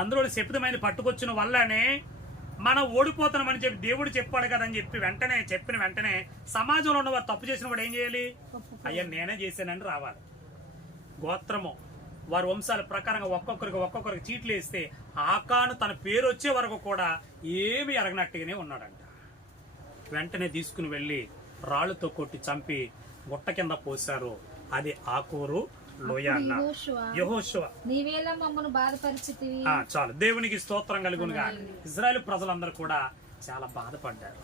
అందులో శపితమైన పట్టుకొచ్చిన వల్లనే మనం ఓడిపోతున్నామని చెప్పి దేవుడు చెప్పాడు కదా అని చెప్పి చెప్పిన వెంటనే సమాజంలో ఉన్న వారు తప్పు చేసిన వాడు ఏం చేయాలి? అయ్యా నేనే చేశానని రావాలి. గోత్రము వారి వంశాల ప్రకారంగా ఒక్కొక్కరికి చీట్లు వేస్తే ఆకాను తన పేరు వచ్చే వరకు కూడా ఏమి ఎరగనట్టుగానే ఉన్నాడంట. వెంటనే తీసుకుని వెళ్ళి రాళ్లతో కొట్టి చంపి గుట్ట కింద పోశారు. అది ఆకూరు లోయ అన్నారు. యెహోషువ చాలు. దేవునికి స్తోత్రం కలుగునుగా. ఇజ్రాయేల్ ప్రజలందరూ కూడా చాలా బాధపడ్డారు.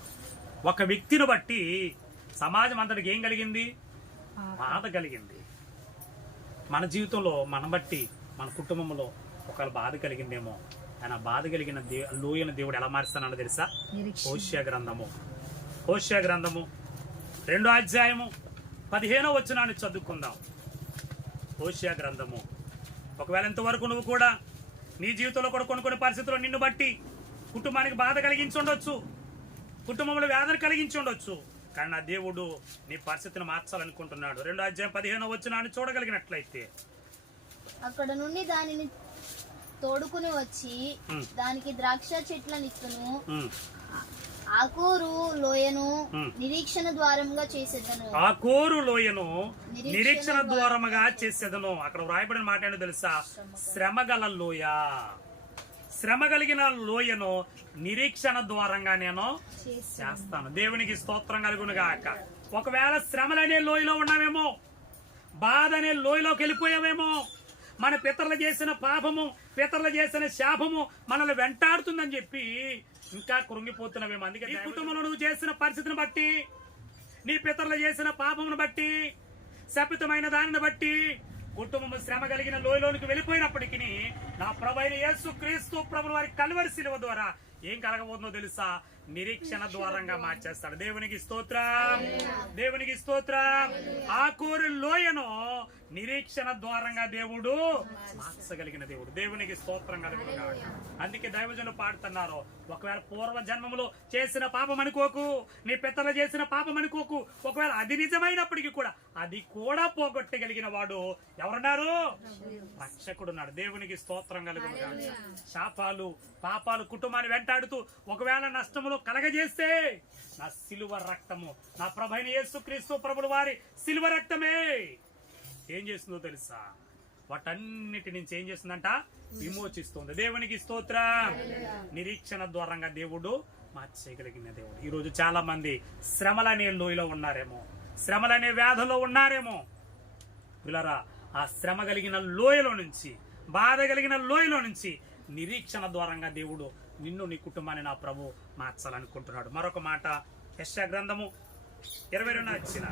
ఒక వ్యక్తిని బట్టి సమాజం అంతటికి ఏం కలిగింది? బాధ కలిగింది. మన జీవితంలో మనం బట్టి మన కుటుంబంలో ఒకవేళ బాధ కలిగిందేమో. ఆయన బాధ కలిగిన లోయను దేవుడు ఎలా మారుస్తానో తెలుసా? హోషేయ గ్రంథము 2వ అధ్యాయము 15వ వచనాన్ని చదువుకుందాం. హోషేయ గ్రంథము. ఒకవేళ ఇంతవరకు నువ్వు కూడా నీ జీవితంలో కూడా కొన్ని పరిస్థితుల్లో నిన్ను బట్టి కుటుంబానికి బాధ కలిగించి ఉండొచ్చు, కుటుంబంలో వేదన కలిగించి ఉండొచ్చు. కానీ నా దేవుడు నీ పరిస్థితిని మార్చాలనుకుంటున్నాడు. 2వ అధ్యాయం 15వ వచనాన్ని చూడగలిగినట్లయితే అక్కడ నుండి దానిని తోడుకుని వచ్చి దానికి ద్రాక్ష చెట్లనిత్తును ఆకూరు లోయను నిరీక్షణ ద్వారముగా చేసేదను. ఆకూరు లోయను నిరీక్షణ ద్వారముగా చేసేదను. అక్కడ వ్రాయబడిన మాట ఏంటో తెలుసా? శ్రమగల లోయ. శ్రమ కలిగిన లోయను నిరీక్షణ ద్వారంగా నేను చేస్తాను. దేవునికి స్తోత్రం కలుగునుగాక. ఒకవేళ శ్రమలనే లోయలో ఉన్నావేమో, బాధ అనే లోయలోకి వెళ్ళిపోయావేమో, మన పితరులు చేసిన పాపము, పితరులు చేసిన శాపము మనల్ని వెంటాడుతుందని చెప్పి ఇంకా కృంగిపోతున్నావేమో. అందుకే నీ కుటుంబంలో నువ్వు చేసిన పరిస్థితిని బట్టి, నీ పితరులు చేసిన పాపమును బట్టి, శపితమైన దానిని బట్టి కుటుంబం శ్రమ కలిగిన లోయలోనికి వెళ్ళిపోయినప్పటికీ నా ప్రభువైన యేసు క్రీస్తు ప్రభువు వారి కల్వరి శిలువ ద్వారా ఏం కలగబోతుందో తెలుసా? నిరీక్షణ ద్వారంగా మార్చేస్తాడు. దేవునికి స్తోత్రం, దేవునికి స్తోత్రం. ఆ కోరు లోయను నిరీక్షణ ద్వారంగా దేవుడు మార్చగలిగిన దేవుడు. దేవునికి స్తోత్రం కలుగును. అందుకే దైవజనులు పాడుతున్నారు, ఒకవేళ పూర్వ జన్మములో చేసిన పాపం అనుకోకు, నీ పితరులు చేసిన పాపం అనుకోకు, ఒకవేళ అది నిజమైనప్పటికీ కూడా అది కూడా పోగొట్టగలిగిన వాడు ఎవరున్నారు? రక్షకుడున్నాడు. దేవునికి స్తోత్రం కలుగును. శాపాలు పాపాలు కుటుంబాన్ని వెంటాడుతూ ఒకవేళ నష్టములు కలగజేస్తే నా సిలువ రక్తము, నా ప్రభైన యేసుక్రీస్తు ప్రభుల వారి సిలువ రక్తమే ఏం చేస్తుందో తెలుసా? వాటన్నిటి నుంచి ఏం చేస్తుందంట? విమోచిస్తుంది. దేవునికి స్తోత్రం. నిరీక్షణ ద్వారంగా దేవుడు మార్చేయగలిగిన దేవుడు. ఈ రోజు చాలా మంది శ్రమలనే లోయలో ఉన్నారేమో, శ్రమలనే వ్యాధుల్లో ఉన్నారేమో. పిల్లరా, ఆ శ్రమ కలిగిన లోయలో నుంచి, బాధ కలిగిన లోయలో నుంచి నిరీక్షణ ద్వారంగా దేవుడు నిన్ను, నీ కుటుంబాన్ని నా ప్రభు మార్చాలనుకుంటున్నాడు. మరొక మాట, యెషయా గ్రంథము 22 వచ్చిన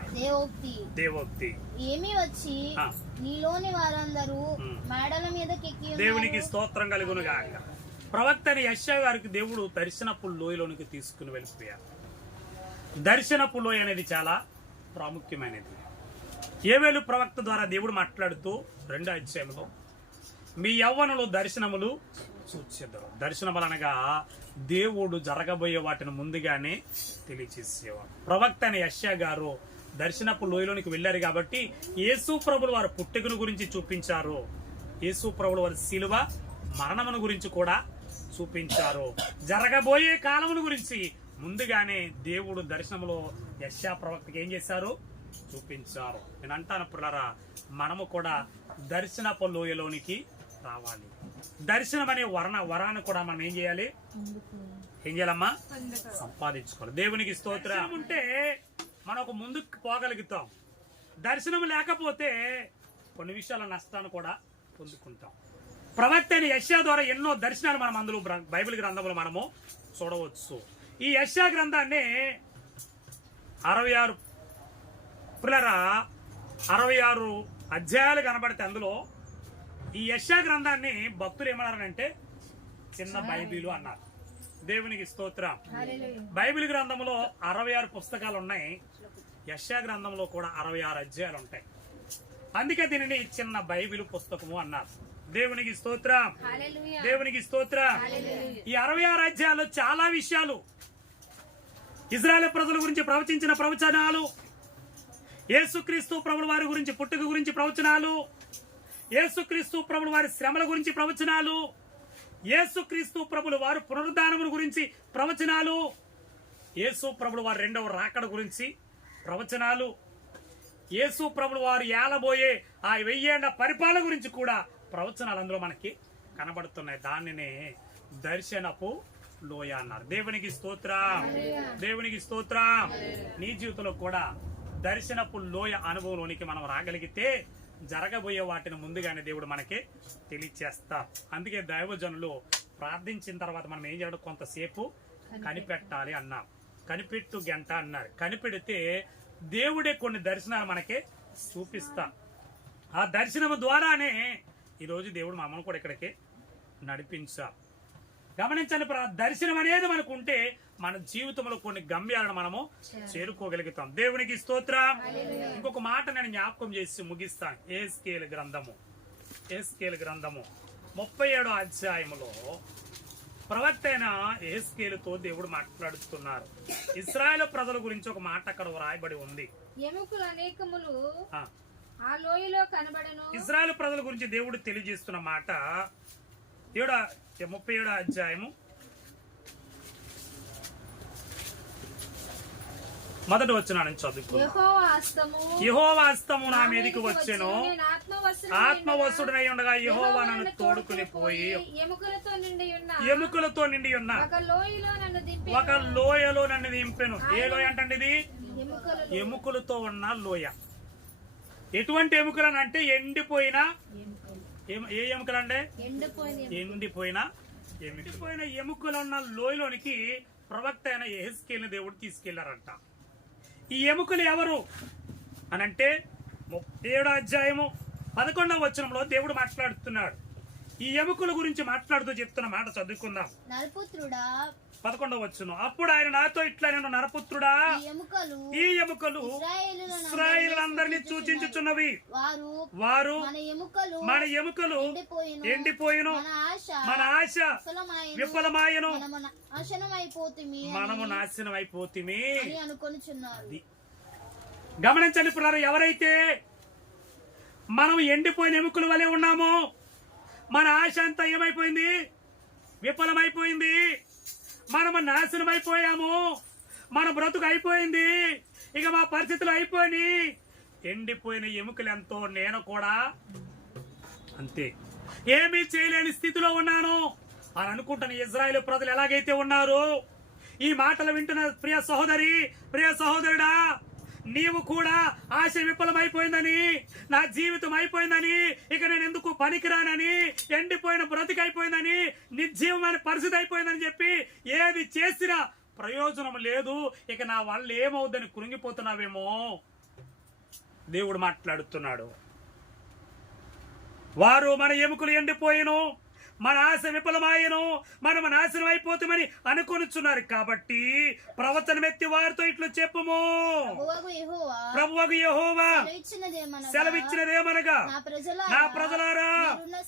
దేవోక్తి ఏమి వచ్చి నీలోని వారందరూ మేడల మీద కెక్కి దేవునికి స్తోత్రం కలుగును గాక. ప్రవక్తని యెషయా గారికి దేవుడు దర్శనపు లోయలోనికి తీసుకుని వెళ్ళిపోయారు. దర్శనపు లోయ అనేది చాలా ప్రాముఖ్యమైనది. యోవేలు ప్రవక్త ద్వారా దేవుడు మాట్లాడుతూ 2వ అధ్యాయంలో మీ యవ్వనులు దర్శనములు చూచెదరు. దర్శనములు అనగా దేవుడు జరగబోయే వాటిని ముందుగానే తెలియచేసేవాడు. ప్రవక్త అయిన యెషయా గారు దర్శనపు లోయలోనికి వెళ్లారు కాబట్టి యేసు ప్రభుల వారి పుట్టుకను గురించి చూపించారు. యేసు ప్రభుల వారి శిలువ మరణమును గురించి కూడా చూపించారు. జరగబోయే కాలమును గురించి ముందుగానే దేవుడు దర్శనములో యెషయా ప్రవక్తకి ఏం చేశారు? చూపించారు. నేను అంటాను పిల్లరా, మనము కూడా దర్శనపు లోయలోనికి రావాలి. దర్శనం అనే వరాన్ని కూడా మనం ఏం చేయాలి? ఏం చేయాలమ్మా? సంపాదించుకోవాలి. దేవునికి స్తోత్రం. ఉంటే మనకు ముందుకు పోగలుగుతాం. దర్శనం లేకపోతే కొన్ని విషయాల నష్టాన్ని కూడా పొందుకుంటాం. ప్రవక్త అయిన యెషయా ద్వారా ఎన్నో దర్శనాలు మనం అందులో బైబిల్ గ్రంథంలో మనము చూడవచ్చు. ఈ యెషయా గ్రంథాన్ని 66 పిల్లరా 66 అధ్యాయాలు కనబడితే అందులో ఈ యెషయా గ్రంథాన్ని భక్తులు ఏమన్నారంటే చిన్న బైబిలు అన్నారు. దేవునికి స్తోత్రం. బైబిల్ గ్రంథంలో 66 పుస్తకాలు ఉన్నాయి. యెషయా గ్రంథంలో కూడా 66 అధ్యాయాలు ఉంటాయి. అందుకే దీనిని చిన్న బైబిల్ పుస్తకము అన్నారు. దేవునికి స్తోత్రం, దేవునికి స్తోత్రం. ఈ 66 అధ్యాయాల్లో చాలా విషయాలు, ఇజ్రాయేల్ ప్రజల గురించి ప్రవచించిన ప్రవచనాలు, యేసుక్రీస్తు ప్రభుల వారి గురించి పుట్టుక గురించి ప్రవచనాలు, యేసుక్రీస్తు ప్రభుల వారి శ్రమల గురించి ప్రవచనాలు, యేసుక్రీస్తు ప్రభుల వారు పునరుద్ధానముల గురించి ప్రవచనాలు, యేసు ప్రభుల వారి 2వ రాకడ గురించి ప్రవచనాలు, యేసు ప్రభుల వారు ఏలబోయే ఆ 1000 ఏళ్ల పరిపాలన గురించి కూడా ప్రవచనాలు అందులో మనకి కనబడుతున్నాయి. దానినే దర్శనపు లోయ అన్నారు. దేవునికి స్తోత్రం, దేవునికి స్తోత్రం. నీ జీవితంలో కూడా దర్శనపు లోయ అనుభవంలోనికి మనం రాగలిగితే జరగబోయే వాటిని ముందుగానే దేవుడు మనకి తెలియచేస్తారు. అందుకే దైవజనులు ప్రార్థించిన తర్వాత మనం ఏం చేయడం? కొంతసేపు కనిపెట్టాలి అన్నాం. కనిపెట్టు గంట అన్నారు. కనిపెడితే దేవుడే కొన్ని దర్శనాలు మనకి చూపిస్తా. ఆ దర్శనం ద్వారానే ఈరోజు దేవుడు మమ్మల్ని కూడా ఇక్కడికి నడిపించారు. గమనించండి, దర్శనం అనేది మనకు ఉంటే మన జీవితంలో కొన్ని గమ్యాలను మనము చేరుకోగలుగుతాం. దేవునికి స్తోత్రం. ఇంకొక మాట నేను జ్ఞాపకం చేసి ముగిస్తాను. యెహెజ్కేలు గ్రంథము 37వ అధ్యాయములో ప్రవక్త అయిన యెహెజ్కేలుతో దేవుడు మాట్లాడుతున్నారు. ఇశ్రాయేలు ప్రజల గురించి ఒక మాట అక్కడ వ్రాయబడి ఉంది. ఎముకలు అనేకములు ఆ లోయలో కనబడెను. ఇశ్రాయేలు ప్రజల గురించి దేవుడు తెలియజేస్తున్న మాట 37వ అధ్యాయము 1వ వచనం చదువుకో. యెహోవా హస్తము నా మీదకి వచ్చెను, ఆత్మవశుడనై ఉండగా యెహోవా నన్ను తోడుకుని పోయి ఎముకలతో నిండి ఉన్న ఒక లోయలో నన్ను దింపెను. ఏ లోయ అంటే ఇది? ఎముకలతో ఉన్న లోయ. ఎటువంటి ఎముకలను అంటే ఎండిపోయిన ఏ ఎముకలంటే ఎండిపోయిన ఎముకలు ఉన్న లోయలోనికి ప్రవక్త అయిన యెహెజ్కేలుని దేవుడు తీసుకెళ్లారంట. ఈ ఎముకలు ఎవరు అనంటే 37వ అధ్యాయము 11వ వచనంలో దేవుడు మాట్లాడుతున్నాడు. ఈ ఎముకల గురించి మాట్లాడుతూ చెప్తున్న మాట చదువుకుందాం. నరపుత్రుడా 11వ వచనం. అప్పుడు ఆయన నాతో ఇట్లా, నేను నరపుత్రుడా, ఈ ఎముకలు ఇశ్రాయేలులందరినీ సూచించుచున్నవి. వారు మన ఎముకలు ఎండిపోయిను, మన ఆశ విఫలమాయను, మనము నాశనం అయిపోతిమి. గమనించండి పిల్లలు, ఎవరైతే మనం ఎండిపోయిన ఎముకల వలె ఉన్నామో, మన ఆశ అంతా ఏమైపోయింది? విఫలమైపోయింది. మనము నాశనం అయిపోయాము, మన బ్రతుకు అయిపోయింది, ఇక మా పరిస్థితులు అయిపోయి. ఎండిపోయిన ఎముకలు ఎంతో, నేను కూడా అంతే, ఏమీ చేయలేని స్థితిలో ఉన్నాను అని అనుకుంటున్న ఇజ్రాయేలు ప్రజలు ఎలాగైతే ఉన్నారు. ఈ మాటలు వింటున్న ప్రియ సహోదరి, ప్రియ సహోదరుడా, నీవు కూడా ఆశ విఫలమైపోయిందని, నా జీవితం అయిపోయిందని, ఇక నేను ఎందుకు పనికిరానని, ఎండిపోయిన బ్రతికైపోయిందని, నిర్జీవమైన పరిస్థితి అయిపోయిందని చెప్పి ఏది చేసినా ప్రయోజనం లేదు, ఇక నా వల్ల ఏమవుద్దని కృంగిపోతున్నావేమో. దేవుడు మాట్లాడుతున్నాడు. వారు మన ఎముకలు ఎండిపోయిను, మన ఆశ విఫలమాయను, మనము నాశనం అయిపోతామని అనుకొనిచున్నారు. కాబట్టి ప్రవచనం ఎత్తి వారితో ఇట్లు చెప్పుము. ప్రభువగు యెహోవా సెలవిచ్చినదేమనగా, నా ప్రజలారా,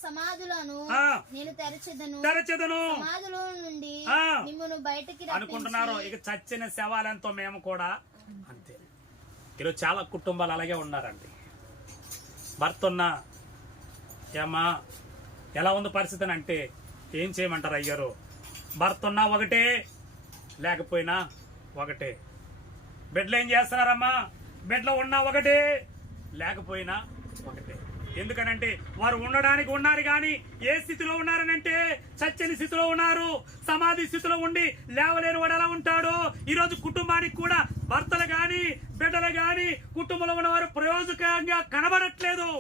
సమాధులను నేను తెరచెదను. నుండి మిమ్మును బయటికి అనుకుంటున్నారు. ఇక చచ్చిన శవాలెంతో మేము కూడా అంతే. ఈరోజు చాలా కుటుంబాలు అలాగే ఉన్నారండి. భర్త ఉన్నా, ఏమా ఎలా ఉంది పరిస్థితి అని అంటే, ఏం చేయమంటారు అయ్యారు? భర్త ఉన్నా ఒకటే, లేకపోయినా ఒకటే. బెడ్లో ఏం చేస్తున్నారమ్మా? బెడ్లో ఉన్నా ఒకటే, లేకపోయినా ఒకటే. ఎందుకనంటే వారు ఉండడానికి ఉన్నారు, కానీ ఏ స్థితిలో ఉన్నారనంటే చచ్చని స్థితిలో ఉన్నారు. సమాధి స్థితిలో ఉండి లేవలేని వాడు ఎలా ఉంటాడో, ఈరోజు కుటుంబానికి కూడా భర్తలు గాని, బిడ్డలు గాని, కుటుంబంలో ఉన్నవారు ప్రయోజకంగా కనబడట్లేదు.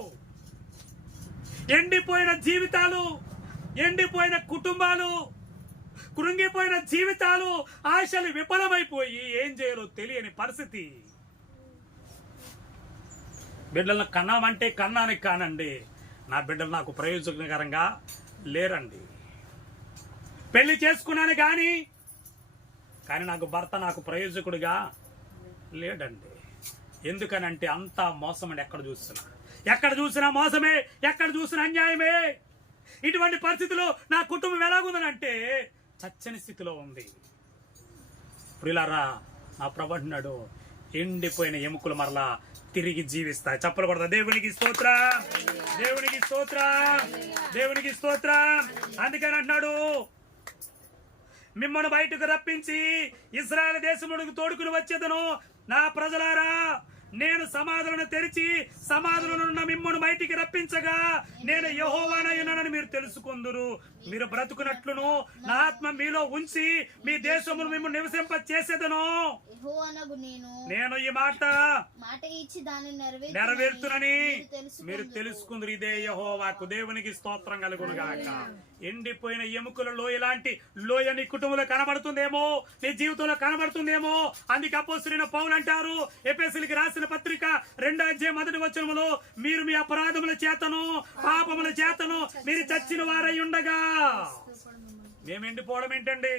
ఎండిపోయిన జీవితాలు, ఎండిపోయిన కుటుంబాలు, కృంగిపోయిన జీవితాలు, ఆశలు విఫలమైపోయి ఏం చేయాలో తెలియని పరిస్థితి. బిడ్డలను కన్నామంటే కన్నానికి కానండి, నా బిడ్డలు నాకు ప్రయోజనకరంగా లేరండి. పెళ్లి చేసుకున్నాను కానీ నాకు భర్త నాకు ప్రయోజకుడిగా లేడండి. ఎందుకనంటే అంతా మోసమని ఎక్కడ చూసినా మోసమే, ఎక్కడ చూసినా అన్యాయమే. ఇటువంటి పరిస్థితిలో నా కుటుంబం ఎలాగుందనంటే చచ్చని స్థితిలో ఉంది. ప్రియులారా, నా ప్రభు అన్నాడు, ఎండిపోయిన ఎముకలు మరలా తిరిగి జీవిస్తాయి. చప్పలు కొడతా. దేవునికి స్తోత్రం, దేవునికి స్తోత్రం, దేవునికి స్తోత్రం. అందుకని అంటున్నాడు, మిమ్మల్ని బయటకు రప్పించి ఇశ్రాయేలు దేశమునకు తోడుకుని వచ్చేదను. నా ప్రజలారా, నేను సమాధులను తెరిచి సమాధులను మిమ్మల్ని బయటికి రప్పించగా నేను యెహోవానని మీరు తెలుసుకొందురు. మీరు బ్రతుకున్నట్లును నా ఆత్మ మీలో ఉంచి మీ దేశమును మిమ్మల్ని నివసింప చేసేదను. నేను ఈ మాట ఇచ్చి దాన్ని నెరవేర్చునని మీరు తెలుసుకుందరు. ఇదే యెహోవాకు. దేవునికి స్తోత్రం కలుగును గాక. ఎండిపోయిన ఎముకలలో ఇలాంటి లోయ నీ కుటుంబంలో కనబడుతుందేమో, నీ జీవితంలో కనబడుతుందేమో. అందుకే అపోస్తలుడైన పౌలు అంటారు, ఎఫెసీయులకు రాసిన పత్రిక 2వ అధ్యాయం 1వ వచనములో, మీరు మీ అపరాధముల చేతను పాపముల చేతను మీరు చచ్చిన వారై ఉండగా. మేము ఎండిపోవడం ఏంటండి?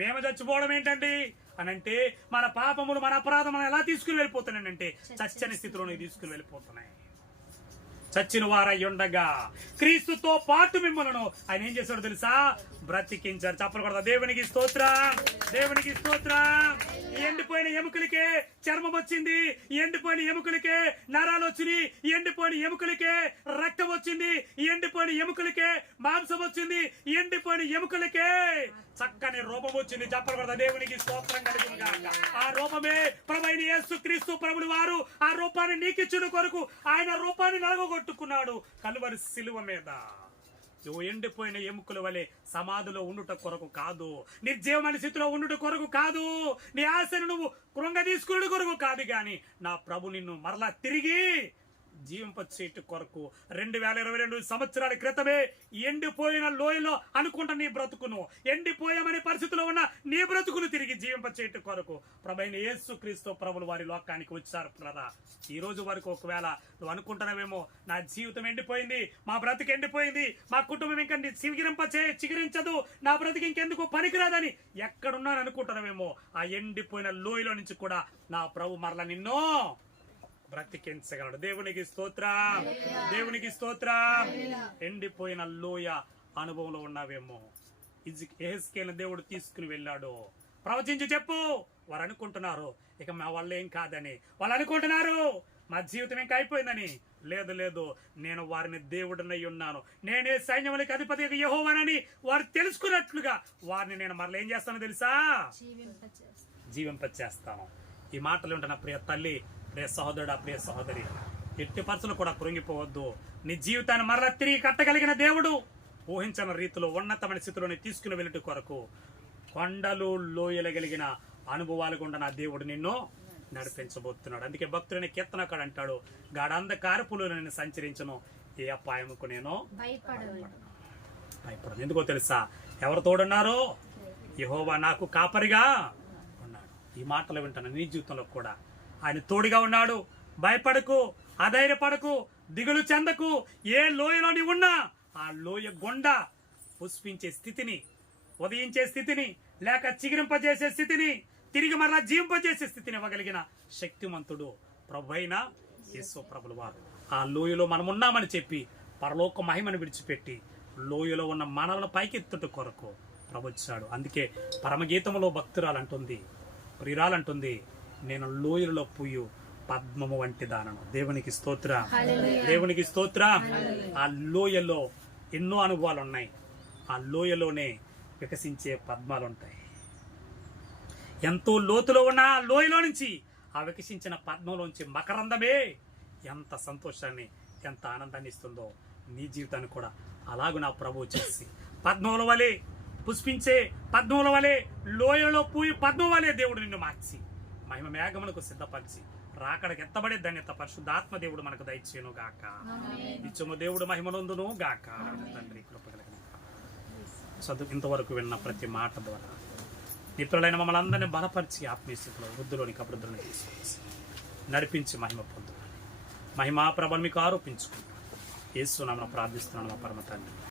మేము చచ్చిపోవడం ఏంటండి అనంటే, మన పాపములు మన అపరాధములు ఎలా తీసుకుని వెళ్ళిపోతున్నాయంటే చచ్చని స్థితిలోనే తీసుకుని వెళ్ళిపోతున్నాయి. చచ్చిన వారై ఉండగా క్రీస్తుతో పాటు మిమ్మల్ని ఆయన ఏం చేశాడో తెలుసా? బ్రతికించారు. చప్పలు కొడతా. దేవునికి స్తోత్రం, దేవునికి స్తోత్రం. ఎండిపోయిన ఎముకలకే చర్మం వచ్చింది, ఎండిపోయిన ఎముకలకే నరాలు వచ్చినాయి, ఎండిపోయిన ఎముకలకే రక్తం వచ్చింది, ఎండిపోయిన ఎముకలకే మాంసం వచ్చింది, ఎండిపోయిన ఎముకలకే చక్కని రూపం వచ్చింది. చప్పలు కొడతా. దేవునికి స్తోత్రం కలుగును గాక. ఆ రూపమే ప్రభువైన యేసుక్రీస్తు ప్రభువు వారు ఆ రూపాన్ని నీకిచ్చుడు కొరకు ఆయన రూపాన్ని నలగొట్టుకున్నాడు కలువరి శిలువ మీద. నువ్వు ఎండిపోయిన ఎముకల వలె సమాధిలో ఉండుట కొరకు కాదు, నిర్జీవమైన స్థితిలో ఉండుట కొరకు కాదు, నీ ఆశను నువ్వు కృంగ తీసుకునే కొరకు కాదు, గాని నా ప్రభు నిన్ను మరలా తిరిగి జీవింపచేయట కొరకు 2022 సంవత్సరాల క్రితమే ఎండిపోయిన లోయలో అనుకుంటా నీ బ్రతుకును, ఎండిపోయామనే పరిస్థితిలో ఉన్న నీ బ్రతుకును తిరిగి జీవింపచేయట కొరకు ప్రభువైన యేసుక్రీస్తు ప్రభులు వారి లోకానికి వచ్చారు కదా. ఈ రోజు వరకు ఒకవేళ నువ్వు అనుకుంటున్నావేమో, నా జీవితం ఎండిపోయింది, మా బ్రతుకు ఎండిపోయింది, మా కుటుంబం ఇంకా చిగురించదు, నా బ్రతుకు ఇంకెందుకు పనికిరాదని ఎక్కడున్నాను అనుకుంటున్నావేమో, ఆ ఎండిపోయిన లోయలో నుంచి కూడా నా ప్రభు మరలా నిన్నో బ్రతికించగలడు. దేవునికి స్తోత్రం, దేవునికి స్తోత్రం. ఎండిపోయిన లోయ అనుభవంలో ఉన్నావేమో, యెహెజ్కేలును దేవుడు తీసుకుని వెళ్ళాడు. ప్రవచించి చెప్పు. వారు అనుకుంటున్నారు ఇక మా వల్ల ఏం కాదని, వాళ్ళు అనుకుంటున్నారు మా జీవితం ఇంకా అయిపోయిందని. లేదు లేదు, నేను వారిని దేవుడినై ఉన్నాను, నేనే సైన్యములకు అధిపతి యెహోవానని వారు తెలుసుకున్నట్లుగా వారిని నేను మరలా ఏం చేస్తానో తెలుసా? జీవింపచేస్తాను. ఈ మాటలు ఉంటున్న ప్రియ తల్లి, ప్రియ సహోదరుడు, ప్రియ సహోదరి, ఎట్టి పరిస్థితులు కూడా కృంగిపోవద్దు. నీ జీవితాన్ని మరలా తిరిగి కట్టగలిగిన దేవుడు ఊహించిన రీతిలో ఉన్నతమైన స్థితిలోని తీసుకుని వెళ్ళట కొరకు కొండలు లోయలు కలిగిన అనుభవాలు గుండా నా దేవుడు నిన్ను నడిపించబోతున్నాడు. అందుకే భక్తుడైన కీర్తనకాడు అంటాడు, గాఢంధకారపులో నేను సంచరించను, ఏ అపాయముకు నేను భయపడను. ఎందుకో తెలుసా? ఎవరు తోడున్నారు? యెహోవా నాకు కాపరిగా ఉన్నాడు. ఈ మాటలు వింటాను. నీ జీవితంలో కూడా ఆయన తోడుగా ఉన్నాడు. భయపడకు, అధైర్యపడకు, దిగులు చెందకు. ఏ లోయలో నీ ఉన్నా ఆ లోయ గుండా పుష్పించే స్థితిని, ఉదయించే స్థితిని, లేక చిగిరింపజేసే స్థితిని, తిరిగి మరలా జీవింపజేసే స్థితిని ఇవ్వగలిగిన శక్తిమంతుడు ప్రభు అయిన యేసు ప్రభుల వారు. ఆ లోయలో మనం ఉన్నామని చెప్పి పరలోక మహిమను విడిచిపెట్టి లోయలో ఉన్న మనలను పైకెత్తుట కొరకు ప్రభు వచ్చాడు. అందుకే పరమగీతంలో భక్తురాలంటుంది, ప్రియురాలంటుంది, నేను లోయలలో పూయు పద్మము వంటి దానను. దేవునికి స్తోత్ర, దేవునికి స్తోత్ర. ఆ లోయలో ఎన్నో అనుభవాలు ఉన్నాయి. ఆ లోయలోనే వికసించే పద్మాలు ఉంటాయి. ఎంతో లోతులో ఉన్న ఆ లోయలో నుంచి ఆ వికసించిన పద్మంలోంచి మకరందమే ఎంత సంతోషాన్ని, ఎంత ఆనందాన్ని ఇస్తుందో నీ జీవితాన్ని కూడా అలాగూ నా ప్రభువు చేసి పద్మముల వలె పుష్పించే, పద్మముల వలె లోయలో పూయి పద్మం వలె దేవుడు నిన్ను మార్చి మహిమ మేఘములకు సిద్ధపరిచి రాకడకి ఎత్తబడే ధన్యత పరిశుద్ధాత్మ దేవుడు మనకు దయచేయును గాక. నిత్యము దేవుడు మహిమనందును గాక. తండ్రి కృప కలిగిన చదువు ఇంతవరకు విన్న ప్రతి మాట ద్వారా మిత్రులైన మమ్మల్ని అందరినీ బలపరిచి ఆత్మీయ స్థితిలో వృద్ధులోనికి అభివృద్ధిని తీసుకొచ్చి నడిపించి మహిమ పొందుతాను. మహిమా ప్రభలు మీకు ఆరోపించుకుంటాను. యేసు నామమున ప్రార్థిస్తున్నాను మా పరమ తండ్రి.